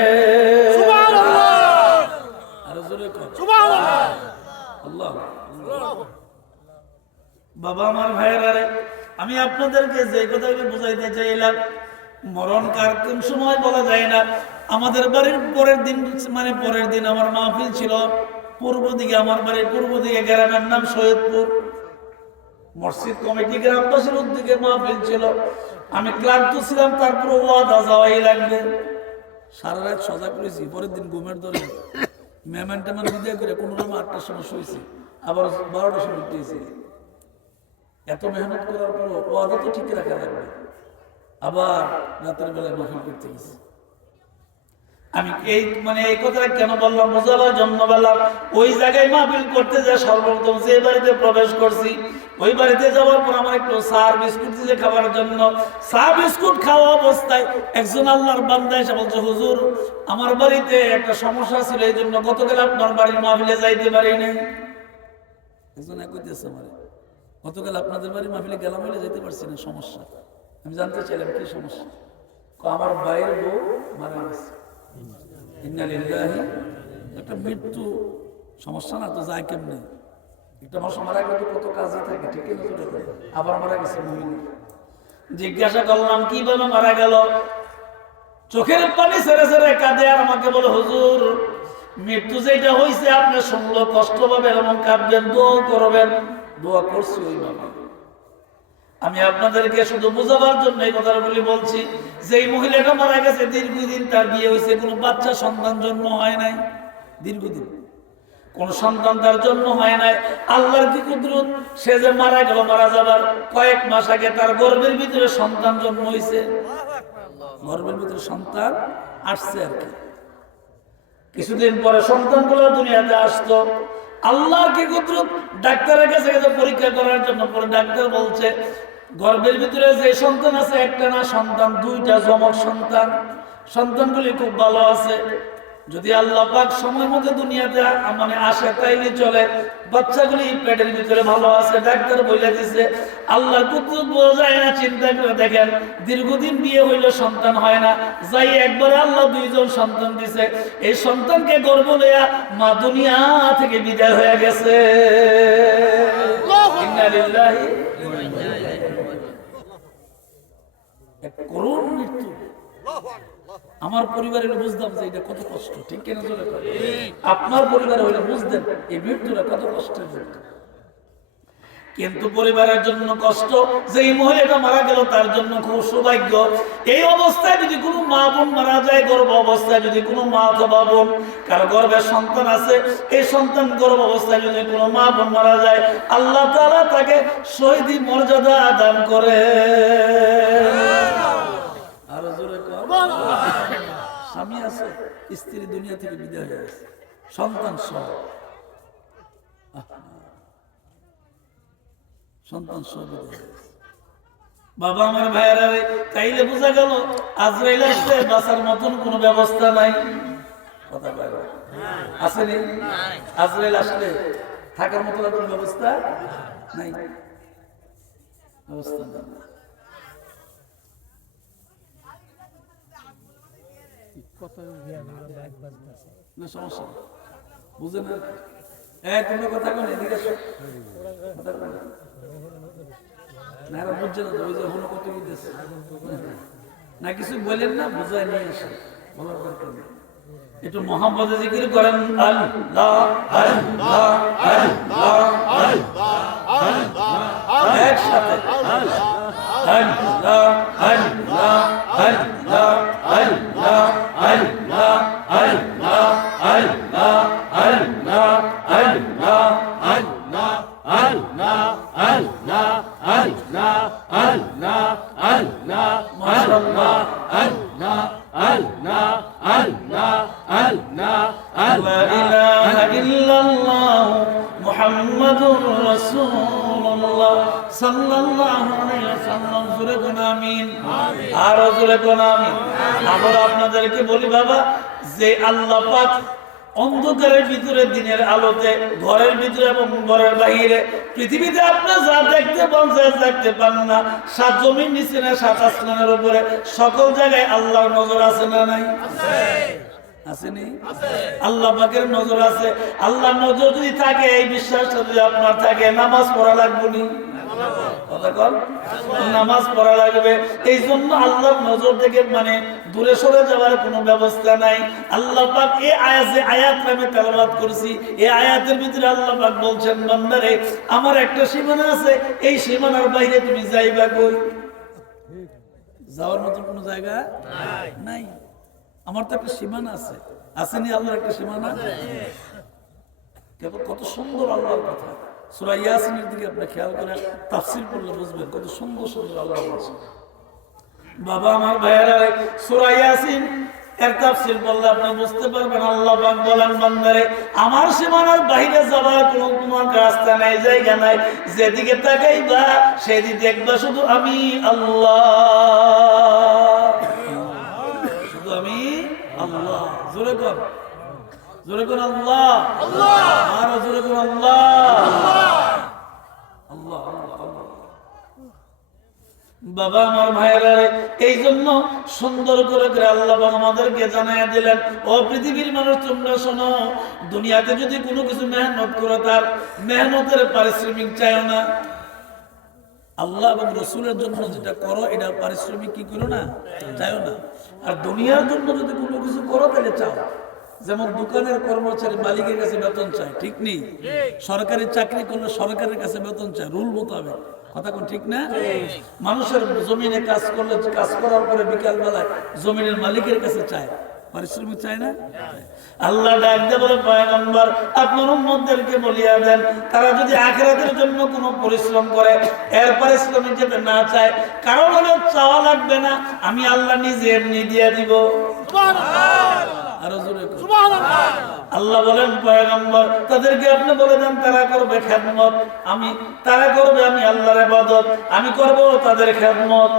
সুবহানাল্লাহ, আরো জোরে কর সুবহানাল্লাহ। আল্লাহ বাবা আমার ভাইয়েরা, আমি আপনাদেরকে যে কথাগুলো বুঝাইতে চাইলাম, মরণ কার কোন সময় বলা যায় না। আমাদের বাড়ির পরের দিন আমার মাহফিল ছিল পূর্ব দিকে, আমার বাড়ির পূর্ব দিকে, গ্রামের নাম সৈয়দপুর। মসজিদ কমিটি গ্রামবাসীর উদ্যোগে মাহফিল ছিল। আমি ক্লান্ত ছিলাম, তারপরে ওয়াদা যাওয়াই লাগবে। সারা রাত সজা করেছি, পরের দিন ঘুমের ধরে মেহমান টেমান বিদায় করে কোনো রকম 8টার সময় শুয়েছি, আবার 12টার সময় উঠেছি। এত মেহনত করার পর ওয়াদা তো ঠিক রাখা লাগবে। আবার রাতের বেলায় মাহফিল করতে গেছি। আমি এই কথাটা কেন বললাম, বোঝাবার জন্য বললাম। ওই জায়গায় মাহফিল করতে যে সর্বপ্রথম যে বাড়িতে প্রবেশ করছি, ওই বাড়িতে যাওয়ার পর আমার একটু চা বিস্কুট দিয়েছে খাওয়ার জন্য। চা বিস্কুট খাওয়া অবস্থায় একজন আল্লাহর বান্দা এসে বলছে, হুজুর আমার বাড়িতে একটা সমস্যা ছিল, এই জন্য গতকাল আপনার বাড়ির মাহফিলে যাইতে পারি নাই। একজন কইতেছে আমার, গতকাল আপনাদের বাড়ি মাহফিলে গেলাম বলে যেতে পারছি না, সমস্যা। আমি জানতে চাইলাম কি সমস্যা? আমার ভাইয়ের বউ মারা গেছে। ইন্না লিল্লাহি, একটা মৃত্যু সমস্যা না তো, যায় কেমনে? একটা মানুষ মারা গেলে কত কাজে থাকে, ঠিক আছে? আবার মারা গেছে মহিলা। জিজ্ঞাসা করলাম কিভাবে মারা গেল? চোখের পানি ছেড়ে ছেড়ে কাঁদে আর আমাকে বলে, হুজুর মৃত্যু যেটা হয়েছে আপনি শুনলো কষ্ট পাবেন এবং কাঁদবেন, দোয়া করবেন। দোয়া করছি ওইভাবে। আমি আপনাদেরকে শুধু বোঝাবার জন্য এই কথাগুলি বলছি যে এই মহিলাটা মারা গেছে, দীর্ঘদিন তার বিয়ে হয়েছে, কোনো বাচ্চা সন্তান জন্ম হয় নাই, দীর্ঘদিন কোন সন্তান তার জন্ম হয় নাই। আল্লাহর কি কুদরত, সে যে মারা গেল, মারা যাবার কয়েক মাস আগে তার গর্ভের ভিতরে সন্তান জন্ম হয়েছে, গর্ভের ভিতরে সন্তান আসছে আর কি। কিছুদিন পরে সন্তানগুলো দুনিয়াতে আসতো। আল্লাহর কি কুদরত, ডাক্তারের কাছে পরীক্ষা করার জন্য পরে ডাক্তার বলছে গর্ভের ভিতরে যে সন্তান আছে একটা না সন্তান, 2টা যমজ সন্তান। সন্তানগুলি খুব ভালো আছে। যদি আল্লাহ পাক সময় মতো দুনিয়াতে আসে তাইলে চলে। বাচ্চাগুলি পেটের ভিতরে ভালো আছে। ডাক্তার বলে দিছে আল্লাহর কুদরত বোঝা যায় না। চিন্তা করে দেখেন, দীর্ঘদিন বিয়ে হইল সন্তান হয় না, যাই একবারে আল্লাহ 2জন সন্তান দিছে। এই সন্তানকে গর্ভ লইয়া মা দুনিয়া থেকে বিদায় হয়ে গেছে। ইন্না লিল্লাহি ওয়া ইন্না ইলাইহি রাজিউন। এক করুণ মৃত্যু। আমার পরিবারে বুঝতাম যে এটা কত কষ্ট, ঠিক কেন জোরে করে? আপনার পরিবারে হইলে বুঝতেন এই মৃত্যুটা কত কষ্টের মৃত্যু। কিন্তু পরিবারের জন্য কষ্ট, যে এই মহিলাটা মারা গেল তার জন্য খুব সৌভাগ্য। এই অবস্থায় যদি কোনো মা বোন মারা যায়, গর্ভ অবস্থায় যদি কোনো মা অথবা বোন কারো গর্ভে সন্তান আছে, এই সন্তান গর্ভ অবস্থায় যদি কোনো মা বোন মারা যায়, আল্লাহ তাআলা তাকে শহীদি মর্যাদা দান করে। আরো জোরে কর। স্বামী আছে, স্ত্রী দুনিয়া থেকে বিদায় হয়ে গেছে, সন্তান সহ, সন্তান সহ বিদায় হয়ে গেছে। বাবা আমার ভাইয়েরা, তাইলে বোঝা গেল আজরাইল আসলে বাঁচার মতন কোনো ব্যবস্থা নাই। কথা বলে আসেনি? আজরাইল আসলে থাকার মতো কোনো ব্যবস্থা নাই, ব্যবস্থা নেই। সমস্যা বুঝে না, তোমরা কথা কোন এদিকে না বুঝছে না, ওই যে হলো কত বুঝতেছে না, কিছু বলেন না, বুঝায় নিয়ে আসে, বলার দরকার নেই। একটু মোহাম্মদ জিকির করেন, আল্লাহ আল্লাহ আল্লাহ আল্লাহ, একসাথে আল্লাহ আল্লাহ আল্লাহ আল্লাহ আল্লাহ আল্লাহ আল্লাহ আল্লাহ আল্লাহ আল্লাহ আল্লাহ আল্লাহ আল্লাহ আল্লাহ আল্লাহ মাশাআল্লাহ আল্লাহ আল্লাহ আল্লাহ আল্লাহ লা ইলাহা ইল্লাল্লাহ মুহাম্মাদুর রাসূলুল্লাহ সাল্লাল্লাহু আলাইহি ওয়াসাল্লাম। জোরে কোন আমিন, আর জোরে কোন আমিন। আমরা আপনাদেরকে বলি বাবা, যে আল্লাহ পাক অন্ধকারের ভিতরে দিনের আলোতে, ঘরের ভিতরে এবং ঘরের বাহিরে, পৃথিবীতে আপনি যা দেখতে পান যা দেখতে পান না, সাত জমির নিচে না সাত আসমানের উপরে, সকল জায়গায় আল্লাহর নজর আছে না নাই? আসেনি? আল্লাহ পাকের নজর আছে। আল্লাহর নজর যদি থাকে, এই বিশ্বাসটা যদি আপনার থাকে, নামাজ পড়া লাগবে নি? নামাজ পড়া লাগবে। এই জন্য আল্লাহর নজর থেকে মানে দূরে সরে যাওয়ার কোনো ব্যবস্থা নাই। আল্লাহ পাক এই আয়াত আমি তেলাওয়াত করেছি, এই আয়াতের ভিতরে আল্লাহ পাক বলছেন, বান্দারে আমার একটা সীমানা আছে, এই সীমানার বাইরে তুমি যাইবা কই? যাওয়ার মতো কোনো জায়গা নাই। আমার তো একটা সীমানা আছে, আসেনি? আল্লাহর একটা সীমানা। কত সুন্দর আল্লাহর কথা। সূরা ইয়াসিনের দিকে আপনি খেয়াল করে তাফসীর করলে বুঝবেন কত সুন্দর সুন্দর আল্লাহ বলছেন। বাবা আমার ভাইয়েরা, সূরা ইয়াসিন এর তাফসীর বললে আপনি বুঝতে পারবেন। আল্লাহ পাক বলেন, বান্দারে আমার সীমানার বাইরে যাবার কোনো তোমার রাস্তা নাই, জায়গা নাই। যেদিকে তাকাইবা সেদিকে দেখবা শুধু আমি আল্লাহ, শুধু আমি আল্লাহ। জোরে কর, জোরে কর আল্লাহ আল্লাহ, আর জোরে কর আল্লাহ আল্লাহ আল্লাহ। বাবা আমার ভাইয়েরা, এই জন্য সুন্দর করে আল্লাহ আমাদেরকে জানাইয়া দিলেন, ও পৃথিবীর মানুষ তোমরা শোনো, দুনিয়াতে যদি কোনো কিছু মেহনত করো, তার মেহনতের পারিশ্রমিক চাইও না। আল্লাহ এবং রসুলের জন্য যেটা করো, এটা পারিশ্রমিক কি করো না, চাইও না। আর দুনিয়ার জন্য যদি কোনো কিছু করো তাহলে চাও। যেমন দোকানের কর্মচারী মালিকের কাছে বেতন চায়, ঠিক নেই? সরকারি চাকরি করলে সরকারের কাছে বেতন চায় রুল মোতাবেক, কথা কোন ঠিক না? মানুষের জমিনে কাজ করলে, কাজ করার পরে বিকাল বেলায় জমিনের মালিকের কাছে চায়, পারিশ্রমিক চায় না? আল্লাহ ডাক দিয়ে বলে, পয়গম্বর আপনার উম্মতদেরকে বলিয়া দেন, তারা যদি আখিরাতের জন্য কোনো পরিশ্রম করে, এর পারিশ্রমিক যাতে না চায়, কারণ হলে চাওয়া লাগবে না, আমি আল্লাহ নিজে এমনি দিয়ে দিব। আল্লাহ বলেন, পয়গম্বর তাদেরকে আপনি বলে দেন, তারা করবে খেদমত, তারা করবে আমি আল্লাহর ইবাদত, আমি করব তাদের খেদমত।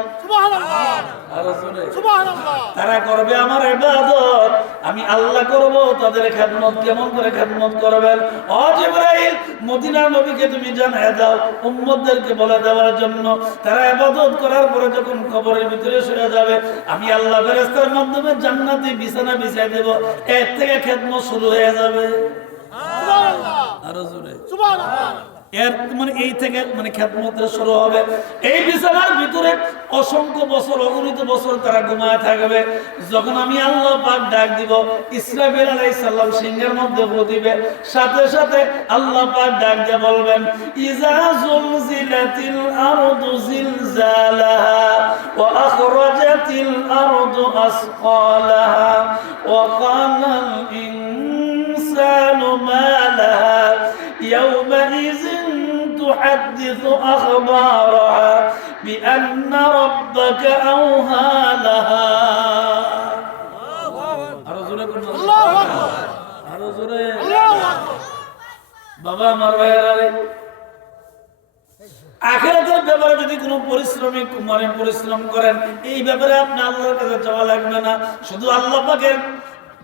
তারা করবে আমার ইবাদত, আমি আল্লাহ করব তাদের খেদমত। কেমন করে খেদমত করবেন? ও জিবরাইল, মদিনার নবীকে তুমি জানিয়ে দাও উম্মতদেরকে বলে দেওয়ার জন্য, তারা ইবাদত করার পরে যখন কবরের ভিতরে শুয়ে যাবে, আমি আল্লাহ ফেরেশতার মাধ্যমে জান্নাতে বিছানা বিছিয়ে দেব, এর থেকে খেদমত শুরু হয়ে যাবে। সুবহানাল্লাহ, আরো জোরে সুবহানাল্লাহ। এর মানে এই থেকে মানে খিদমতের শুরু হবে। এই বিছানার ভিতরে অসংখ্য বছর, অগণিত বছর তারা ঘুমায় থাকবে। যখন আমি আল্লাহ পাক ডাক দিব, ইসরাফিল আলাইহিস সালাম সিংহের মধ্যে ফু দিবে, সাথে সাথে আল্লাহ পাক ডাক দিয়ে বলবেন, ইজা জুলজিলাতিল আরদু জিলজালাহা ওয়া আখরাজাতিল আরদু আসকালাহা ওয়া কালাল ইনসানু মা লাহা يومئذ تحدث أخبارها بأن ربك أوحى لها বাবা আমার ভাইয়েরা, আখিরাতের ব্যাপারে যদি কোনো পরিশ্রম করেন, এই ব্যাপারে আপনি আল্লাহর কাছে যাওয়া লাগবে না। শুধু আল্লাহ পাকের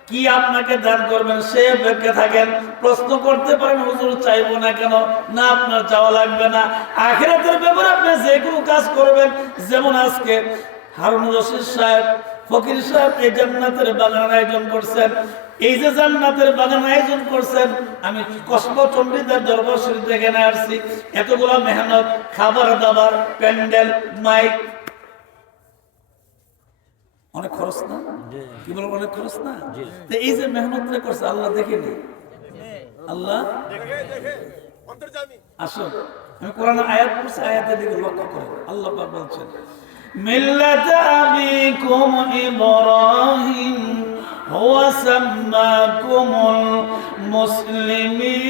কি আপনাকে দান করবেন সে অপেক্ষা থাকেন। প্রশ্ন করতে পারেন, হুজুর চাইবো না কেন? না, আপনার চাওয়া লাগবে না। আখিরাতের ব্যাপারে আপনি যে কোনো কাজ করবেন, যেমন আজকে হারুনুর রশিদ সাহেব, ফকির সাহেব এই জান্নাতের বাগান আয়োজন করছেন। এই যে জান্নাতের বাগান আয়োজন করছেন, আমি কসবা চণ্ডীদার দরবার শরীফ থেকে নিয়ে আসছি। এতগুলো মেহনত, খাবার দাবার, প্যান্ডেল, মাইক, অনেক খরচ না? কি বলবো, অনেক খরচ না? এই যে মেহনতটা করছে আল্লাহ দেখেনি? আল্লাহ আসুন, আমি কোরআন আয়াত পড়ছি, আয়াতের দিকে লক্ষ্য করে আল্লাহ পাক বলছেন, মিল্লাত আবিকুম ইব্রাহিম হুয়া সাম্মাকুমুল মুসলিমিন।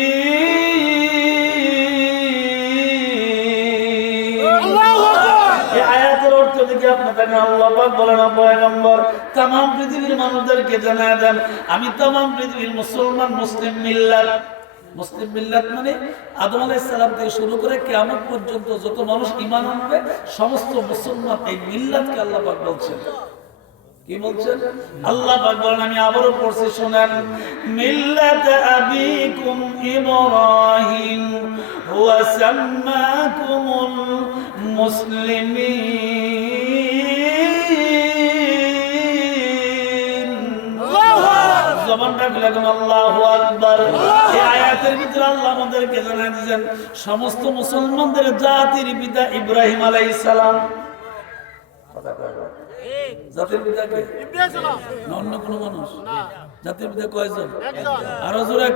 আল্লাহু আকবার। এই আয়াতের অর্থ দেখে আপনাদের আল্লাহ পাক বলেন, পয়গম্বর तमाम পৃথিবীর মানুষদেরকে জানায় দেন, আমি तमाम পৃথিবীর মুসলমান, মুসলিম মিল্লাত। মুসলিম মিল্লাত মানে আদম আলাইহিস সালাম থেকে শুরু করে কিয়ামত পর্যন্ত যত মানুষ ঈমান আনবে সমস্ত মুসলমান, এই মিল্লাতকে আল্লাহ পাক বলছেন। কি বলছেন? আল্লাহ পাক বলেন, আমি আবারও পড়ছি শুনেন, মিল্লাত আবিকুম ইব্রাহিম হুয়া সাম্মাকুমুল মুসলিমিন। জবানটা খুলে কোন আল্লাহু আকবার। এই আয়াতের ভিতরে আল্লাহ আমাদেরকে জানাই দিয়েছেন সমস্ত মুসলমানদের জাতির পিতা ইব্রাহিম আলাইহিস সালাম। জাতির পিতা কে? না অন্য কোন মানুষ? জাতির পিতা কয়জন? আরো জোরে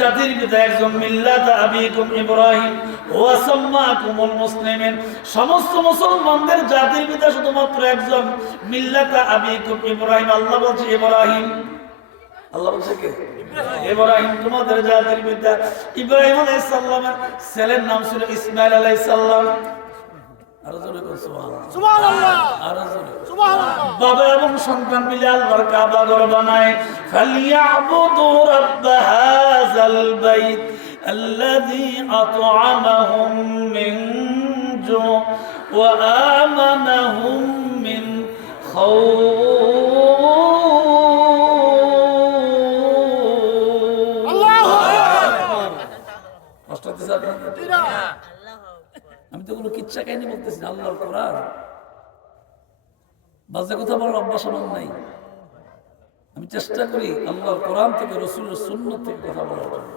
জাতির পিতা একজন। মিল্লাত আবিকুম ইব্রাহিম ওয়া সাম্মাকুমুল মুসলিমিন। সমস্ত মুসলমানদের জাতির পিতা শুধুমাত্র একজন, মিল্লাত আবিকুম ইব্রাহিম। আল্লাহ বলছে ইব্রাহিম, আল্লাহ বলছে কে? ইব্রাহিম তোমাদের জাতির পিতা। ইব্রাহিম আলাইহিস সালামের ছেলের নাম ছিল ইসমাঈল আলাইহিস সালাম। বাবা এবং সন্তান মিলে আল্লাহর কাবা ঘর বানায়। ফালিয়াবুদু রাব্ব হাযাল বাইত আল্লাযী আত'আমাহুম মিন জু' ওয়া আমানাহুম মিন খাউফ। আল্লাহু আকবার। কষ্ট হচ্ছে আপনাদের? আমি তো কোনো কিচ্ছা কাহিনী বলতেছি না, আল্লাহর কোরআন। বাজে কথা বলার অভ্যাস আমার নাই। আমি চেষ্টা করি আল্লাহর কোরআন থেকে, রাসূলের সুন্নাত থেকে কথা বলার জন্য,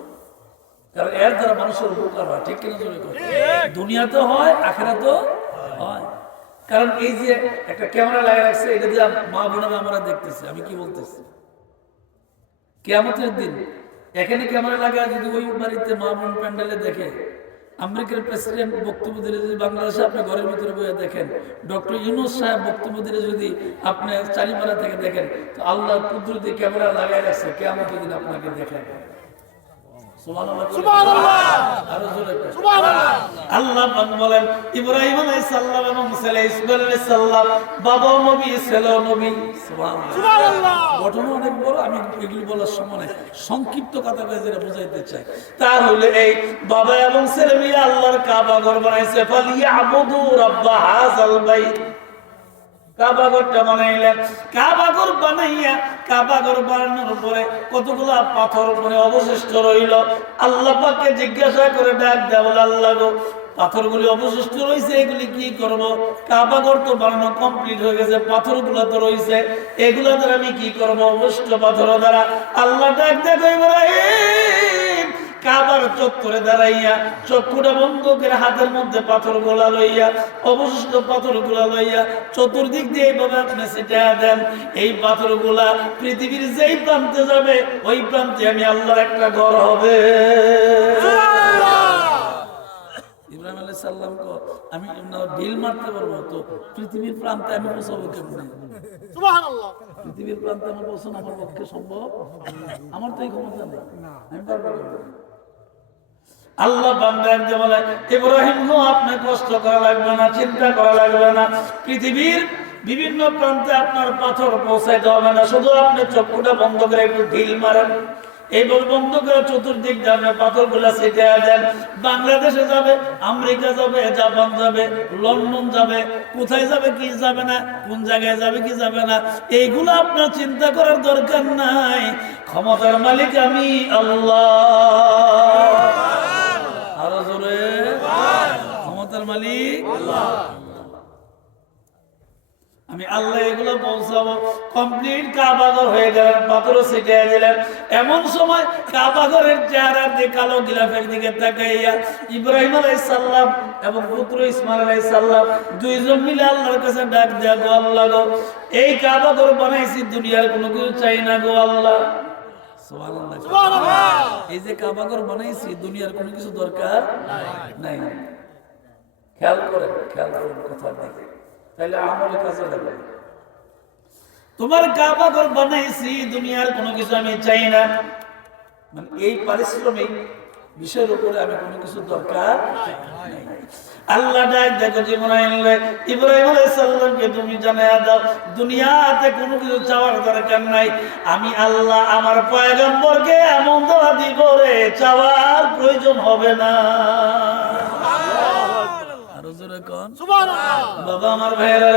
কারণ এর দ্বারা মানুষের উপকার হয়। ঠিক কিনা? দুনিয়াতে হয়, আখিরাতেও হয়। কারণ এই যে একটা ক্যামেরা লাগিয়ে রাখছে, এটা দিয়ে মা বোনেরা আমরা দেখতেছি। আমি কি বলতেছি, কিয়ামতের দিন এখানে ক্যামেরা লাগায় যদি ওই বাড়িতে মা বোন প্যান্ডেলে দেখে, আমেরিকার প্রেসিডেন্ট বক্তব্য দিলে যদি বাংলাদেশে আপনি ঘরের ভিতরে বসে দেখেন, ডক্টর ইউনূস সাহেব বক্তব্য দিলে যদি আপনি চারিপাড়া থেকে দেখেন, তো আল্লাহর কুদরতি ক্যামেরা লাগাই রাখছে, কিয়ামতের দিন আপনাকে দেখেন। আল্লাহ বলেন ইব্রাহিম আলাইহিস সালাম এবং ছেলে ইসমাঈল আলাইহিস সালাম, বাবা নবী, ছেলে নবী। সুবহানাল্লাহ। ঘটনা অনেক বড়, আমি এগুলি বলার সময় নাই, সংক্ষিপ্ত কথা বলে যেটা বোঝাইতে চাই তাহলে এই বাবা এবং ছেলে মিলে আল্লাহর কাবা ঘর বানাইছে। ফালিয়াবুদু রাব্ব হাযাল বাইত। কাবা ঘরটা বানাইলেন। কাবা ঘর বানাইয়া কাবা ঘর বানানোর পরে কতগুলা পাথর উপরে অবশিষ্ট রইল। আল্লাহ পাককে জিজ্ঞাসা করে ডাক দেওয়া, আল্লাহ গো, পাথরগুলি অবশিষ্ট রয়েছে, এগুলি কি করব? কাবা ঘর তো বানানো কমপ্লিট হয়ে গেছে, পাথরগুলো তো রয়েছে, এগুলো দ্বারা আমি কি করব? অবশিষ্ট পাথর দ্বারা। আল্লাহ ডাক দেখো ইব্রাহিম, কাবার চত্বরে দাঁড়াইয়া চক্ষুটা বন্ধ করে হাতের মধ্যে পাথর গোলা লইয়া অবশিষ্ট পাথর গোলা লইয়া চতুর্দিক দিয়ে এইভাবে আপনি ছিটিয়ে দেন। এই পাথর গোলা পৃথিবীর যেই প্রান্তে যাবে ওই প্রান্তে আমি আল্লাহর একটা ঘর হবে। ইব্রাহিম আলাইহিস সালাম আমি ঢিল মারতে পারবো তো পৃথিবীর প্রান্তে আমি পৌঁছাবো কেমনে? সুবহানাল্লাহ। পৃথিবীর প্রান্তে আমার পৌঁছানো আমার পক্ষে সম্ভব? আমার তো এই ক্ষমতা নেই, আমি পারবো না। আল্লাহ বান্দাকে বলে ইব্রাহিম গো আপনি কষ্ট করা লাগবে না, চিন্তা করা লাগবে না, পৃথিবীর বিভিন্ন প্রান্তে আপনার পাথর পৌঁছাইতে হবে না, শুধু আপনি চক্ষুটা বন্ধ করে একটু ঢিল মারেন। এইভাবে বন্ধ করে চতুর্দিক যাবে পাথর গুলা ছিটিয়ে দেন। বাংলাদেশে যাবে, আমেরিকা যাবে, জাপান যাবে, লন্ডন যাবে, কোথায় যাবে কি যাবে না, কোন জায়গায় যাবে কি যাবে না, এইগুলো আপনার চিন্তা করার দরকার নাই। ক্ষমতার মালিক আমি আল্লাহ। আরো জোরে, ক্ষমতার মালিক আল্লাহ। আমি আল্লাহ এগুলো পৌঁছাবো। কমপ্লিট কাবাঘর হয়ে গেলেন, পাথর ছিটিয়ে দিলেন। এমন সময় কাবাঘরের চেহারার দিকে কালো গিলাফের দিকে তাকাইয়া ইব্রাহিম আলাইহিস সালাম এবং পুত্র ইসমাইল আলাইহিস সালাম দুইজন মিলে আল্লাহর কাছে ডাক দেয়া, গো আল্লাহ গো, এই কাবাঘর বানাইছি, দুনিয়ার কোনো কিছু চাই না গো আল্লাহ। সুবহানাল্লাহ, সুবহানাল্লাহ। এই যে কাবাঘর বানাইছি, দুনিয়ার কোনো কিছু দরকার নাই। খেয়াল করেন কথার দিকে, তাহলে আমলে কাজে লাগবে। তোমার কাবাঘর বানাইছি, দুনিয়ার কোনো কিছু আমি চাই না, মানে এই পারিশ্রমিক বিষয়ের উপরে আমি কোনো কিছু দরকার নাই। আল্লাহ ডাক দেখো ইব্রাহিম আলাইহিস সালামকে তুমি জানায়া দাও দুনিয়াতে কোনো কিছু চাওয়ার দরকার নাই, আমি আল্লাহ আমার পয়গম্বরকে এমন দোয়া দিব রে, চাওয়ার প্রয়োজন হবে না। বাবা আমার ভাইয়েরা,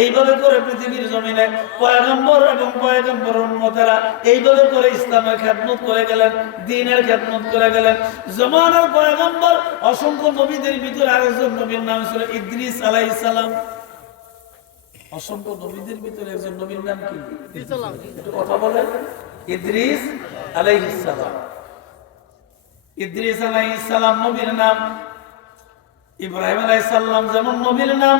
এইভাবে করে পৃথিবীর জমিনে পয়গম্বর এবং পয়গম্বরের উম্মতেরা এইভাবে করে ইসলামের খেদমত করে গেলেন, দ্বীনের খেদমত করে গেলেন। জমানার পয়গম্বর অসংখ্য নবীদের ভিতরে আরেকজন নবীর নাম ছিল ইদ্রিস আলাইহিস সালাম। অসংখ্য নবীদের ভিতরে একজন নবীর নাম কি? একটু কথা বলেন। ইদ্রিস আলাইহিস সালাম। ইদ্রিস আলাইহিস সালাম নবীর নাম। ইব্রাহিম আলাইহিস সালাম যেমন নবীর নাম,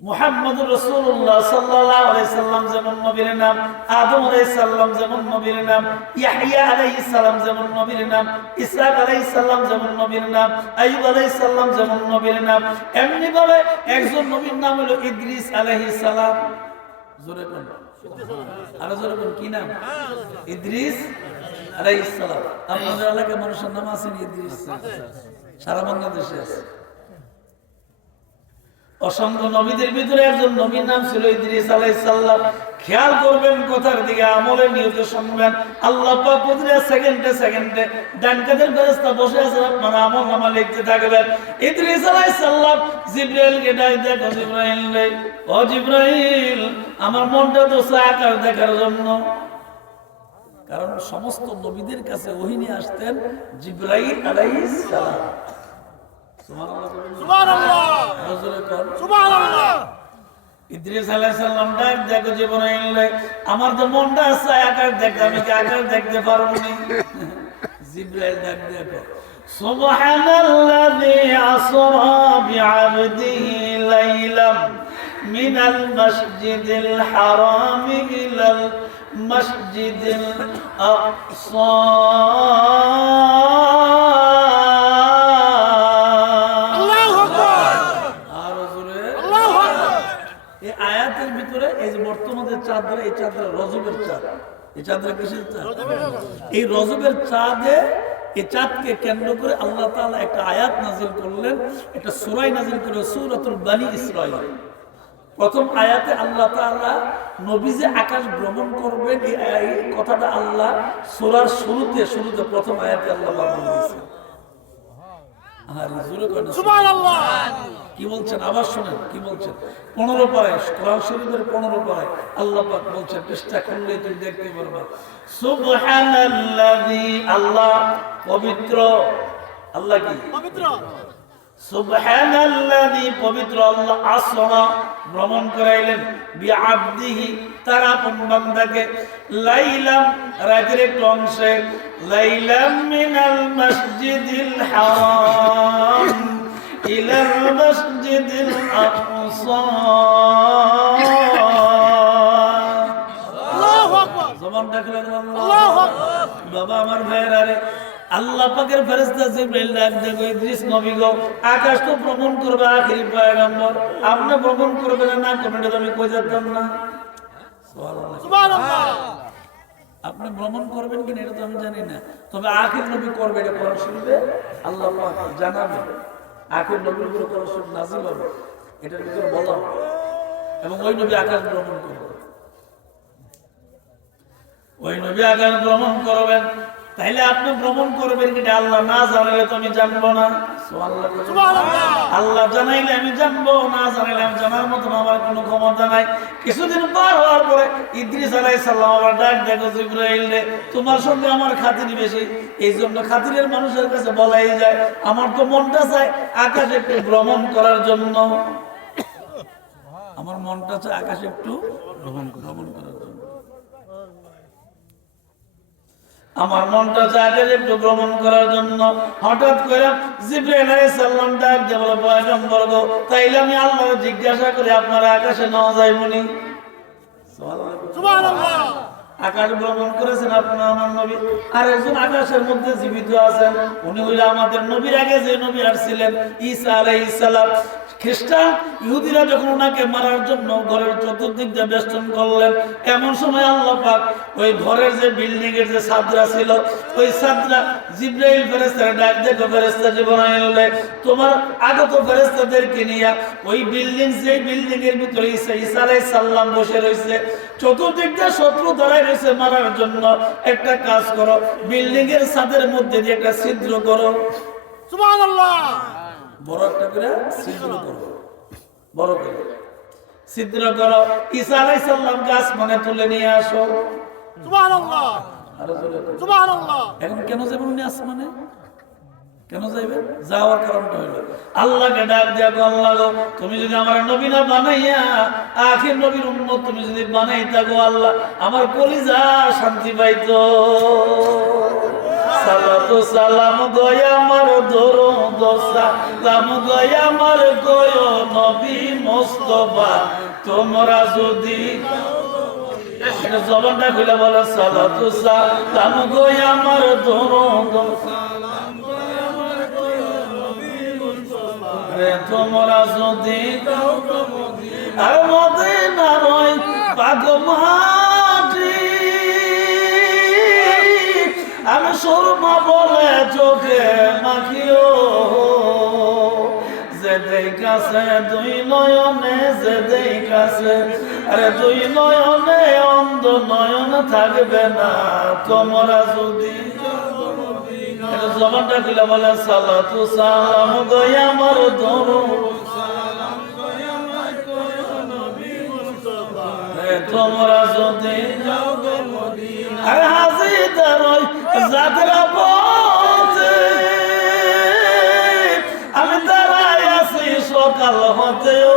মুহাম্মদুর রাসূলুল্লাহ সাল্লাল্লাহু আলাইহি সাল্লাম যেমন নবীর নাম, আদম আলাইহিস সালাম যেমন নবীর নাম, ইয়াহইয়া আলাইহিস সালাম যেমন নবীর নাম, ইসহাক আলাইহিস সালাম যেমন নবীর নাম, আইয়ুব আলাইহিস সালাম যেমন নবীর নাম, এমনি ভাবে একজন নবীর নাম হলো ইদ্রিস আলাইহিস সালাম। জোরে কোন? আরো জোরে কোন? কি নাম? ইদ্রিস আলাইহিস সালাম। আপনাদের এলাকায় মানুষের নাম আছে ইদ্রিস? সারা বাংলাদেশে আছে। অসংখ্য নবীদের ভিতরে একজন নবীর নাম ছিল ইদ্রিস আলাইহিস সালাম। খেয়াল করবেন কথার দিকে, আমলে নিয়ত শুনবেন। আল্লাহ পাক প্রতিটা সেকেন্ডে সেকেন্ডে ডান কাঁধের ফেরেশতা বসে আছেন, আপনারা আমলনামা লিখতে থাকবেন। ইদ্রিস আলাইহিস সালাম জিবরাইলকে ডাক দেয়, জিবরাইল রে, ও জিবরাইল, আমার মনটা তো আকার দেখার জন্য। কারণ সমস্ত নবীদের কাছে ওহী নিয়ে আসতেন জিবরাইল আলাইহিস সালাম। ইদ্রিস আলাইহিস সালাম ডাক দেখো জিবরাইল, আমার তো মনটা আছে আকার দেখতে, আমি কি আকার দেখতে পারবো না? জিবরাইল ডাক দেখো, সুবহানাল্লাযী আসরা বিআবদিহি লাইলাম মিনাল মাসজিদিল হারাম ইলাল মাসজিদিল আকসা। চাঁদরা, এই চাঁদরা রজবের চাঁদ। এই চাঁদরা কিসের চাঁদ? এই রজবের চাঁদে, এই চাঁদকে কেন্দ্র করে আল্লাহ তাআলা একটা আয়াত নাযিল করলেন, একটা সূরা নাযিল করলেন, সূরাতুল বনী ইসরাঈল। প্রথম আয়াতে আল্লাহ তাআলা নবী যে আকাশ ভ্রমণ করবেন এই কথাটা আল্লাহ সূরার শুরুতে প্রথম আয়াতে আল্লাহ বলেছেন। কি বলছেন? আবার শোনেন কি বলছেন। 15 পারায় কোরআন শরীফের 15 পারায় আল্লাহ পাক বলছেন, পৃষ্ঠা খুললে তুমি দেখতে পারবা, সুবহানাল্লাযী, আল্লাহ পবিত্র। আল্লাহ কি পবিত্র? সুবহানাল্লাযী পবিত্র আল্লাহ আসরা ভ্রমণ করাইলেন বিআবদিহি তার আপন বান্দাকে লাইলাম রাতের একটু অংশে লাইলাম মিনাল মসজিদিল হারাম ইলাল মসজিদিল আকসা আল্লাহু আকবার জবান ডাকলেন আল্লাহু আকবার বাবা আমার ভাইরা রে আল্লাহ পাকের ফেরেশতা জিবরাইল ডাক দেয় ইদ্রিস নবী গো আকাশ তো ভ্রমণ করবে আখিরি পয়গম্বর আপনি ভ্রমণ করবেন না করবেন এটা আমি কই যেতাম না সুবহানাল্লাহ আপনি ভ্রমণ করবেন কিনা এটা তো আমি জানি না তবে আখির নবী করবে এটা কোরআন শরীফে আল্লাহ পাক জানাবেন আখির নবীর উপর কোরআন শরীফ নাযিল হবে এটার ভিতরে বলা হবে এবং ওই নবী আকাশ ভ্রমণ করবে ওই নবী আকাশ ভ্রমণ করবেন তাইলে আপনি ভ্রমণ করবেন কিনা আল্লাহ না জানাইলে তো আমি জানবো না আল্লাহ জানাইলে আমি জানবো না জানাইলে আমি জানার মতন আমার কোনো ক্ষমতা নাই কিছুদিন পার হওয়ার পরে ইদ্রিস আলাইহিস সালাম আবার ডাক দেখো জিবরাইল রে তোমার সঙ্গে আমার খাতির বেশি এই জন্য খাতিরের মানুষের কাছে বলাই যায় আমার তো মনটা চায় আকাশে একটু ভ্রমণ করার জন্য আমার মনটা চায় আকাশে একটু ভ্রমণ করার জন্য আমার মনটা চায় একটু ভ্রমণ করার জন্য হঠাৎ করে জিবরাইল আলাইহিস সালাম ডাক দিয়ে বলে পয়গম্বর গো তাইলে আমি আল্লাহকে জিজ্ঞাসা করি আপনারা আকাশে নেওয়া যায়নি সুবহানাল্লাহ আকাশ ভ্রমণ করেছেন আপনার আমার নবী আর একজন আকাশের মধ্যে জীবিত আছেন উনি হইল আমাদের নবীর আগে যে নবী আসছিলেন ঈসা আলাইহিস সালাম খ্রিস্টান ইহুদিরা যখন ওনাকে মারার জন্য ঘরের চতুর্দিক দিয়ে বেষ্টন করলেন এমন সময় আল্লাহ পাক ওই ঘরের যে বিল্ডিং এর যে ছাদরা ছিল ওই ছাদরা জিবরাইল ফেরেশতাকে ডাক দিয়ে ফেরেশতা জিবরাইল তোমার আগত ফেরেশতাদেরকে নিয়ে ওই বিল্ডিং সেই বিল্ডিং এর ভিতরে ঈসা আলাইহিস সালাম বসে রয়েছে চতুর্দিক দিয়ে শত্রু ধরাই রয়েছে মারার জন্য একটা কাজ করো বিল্ডিং এর ছাদের মধ্যে দিয়ে একটা ছিদ্র করো সুবহানাল্লাহ বড় একটা করে ছিদ্র করো বড় করে ছিদ্র করো ঈসা আলাইহিস সালামকে আসমানে তুলে নিয়ে আসো সুবহানাল্লাহ সুবহানাল্লাহ এখন কেন যাবেন উনি আসমানে কেন যাইবেন যাওয়ার কারণটা হইল আল্লাহকে ডাক দিয়া গো আল্লাহ গো তুমি যদি আমার নবী না বানাইয়া আখির নবীর উম্মত তুমি যদি বানাইতা গো আল্লাহ আমার কলিজা শান্তি পাইতো সালাতু সালাম গয়া আমার দরুদ সালাম গয়া আমার গয় নবী মুস্তাফা তোমরা যদি জবানটা খুলে বলো সালাতু সালাম গয়া আমার দরুদ তোমরা যদি আর মদিনার ওই পাক মাটি আমি সুরমা বলে চোখে মাখিও যে দেখাছে দুই নয়নে যে দেখাছে আরে দুই নয়নে অন্ধ নয়ন থাকবে না তোমরা যদি জবানটা খুলে বলে সালাতু সালাম গয়া আমার দরুদ সালাম গয়া আমার গয় নবী মুস্তাফা তোমরা যদি যাও গো মদিনা আর হাজিদার ওই যাত্রা পথে আমি দাঁড়াই আছি সকাল হতেও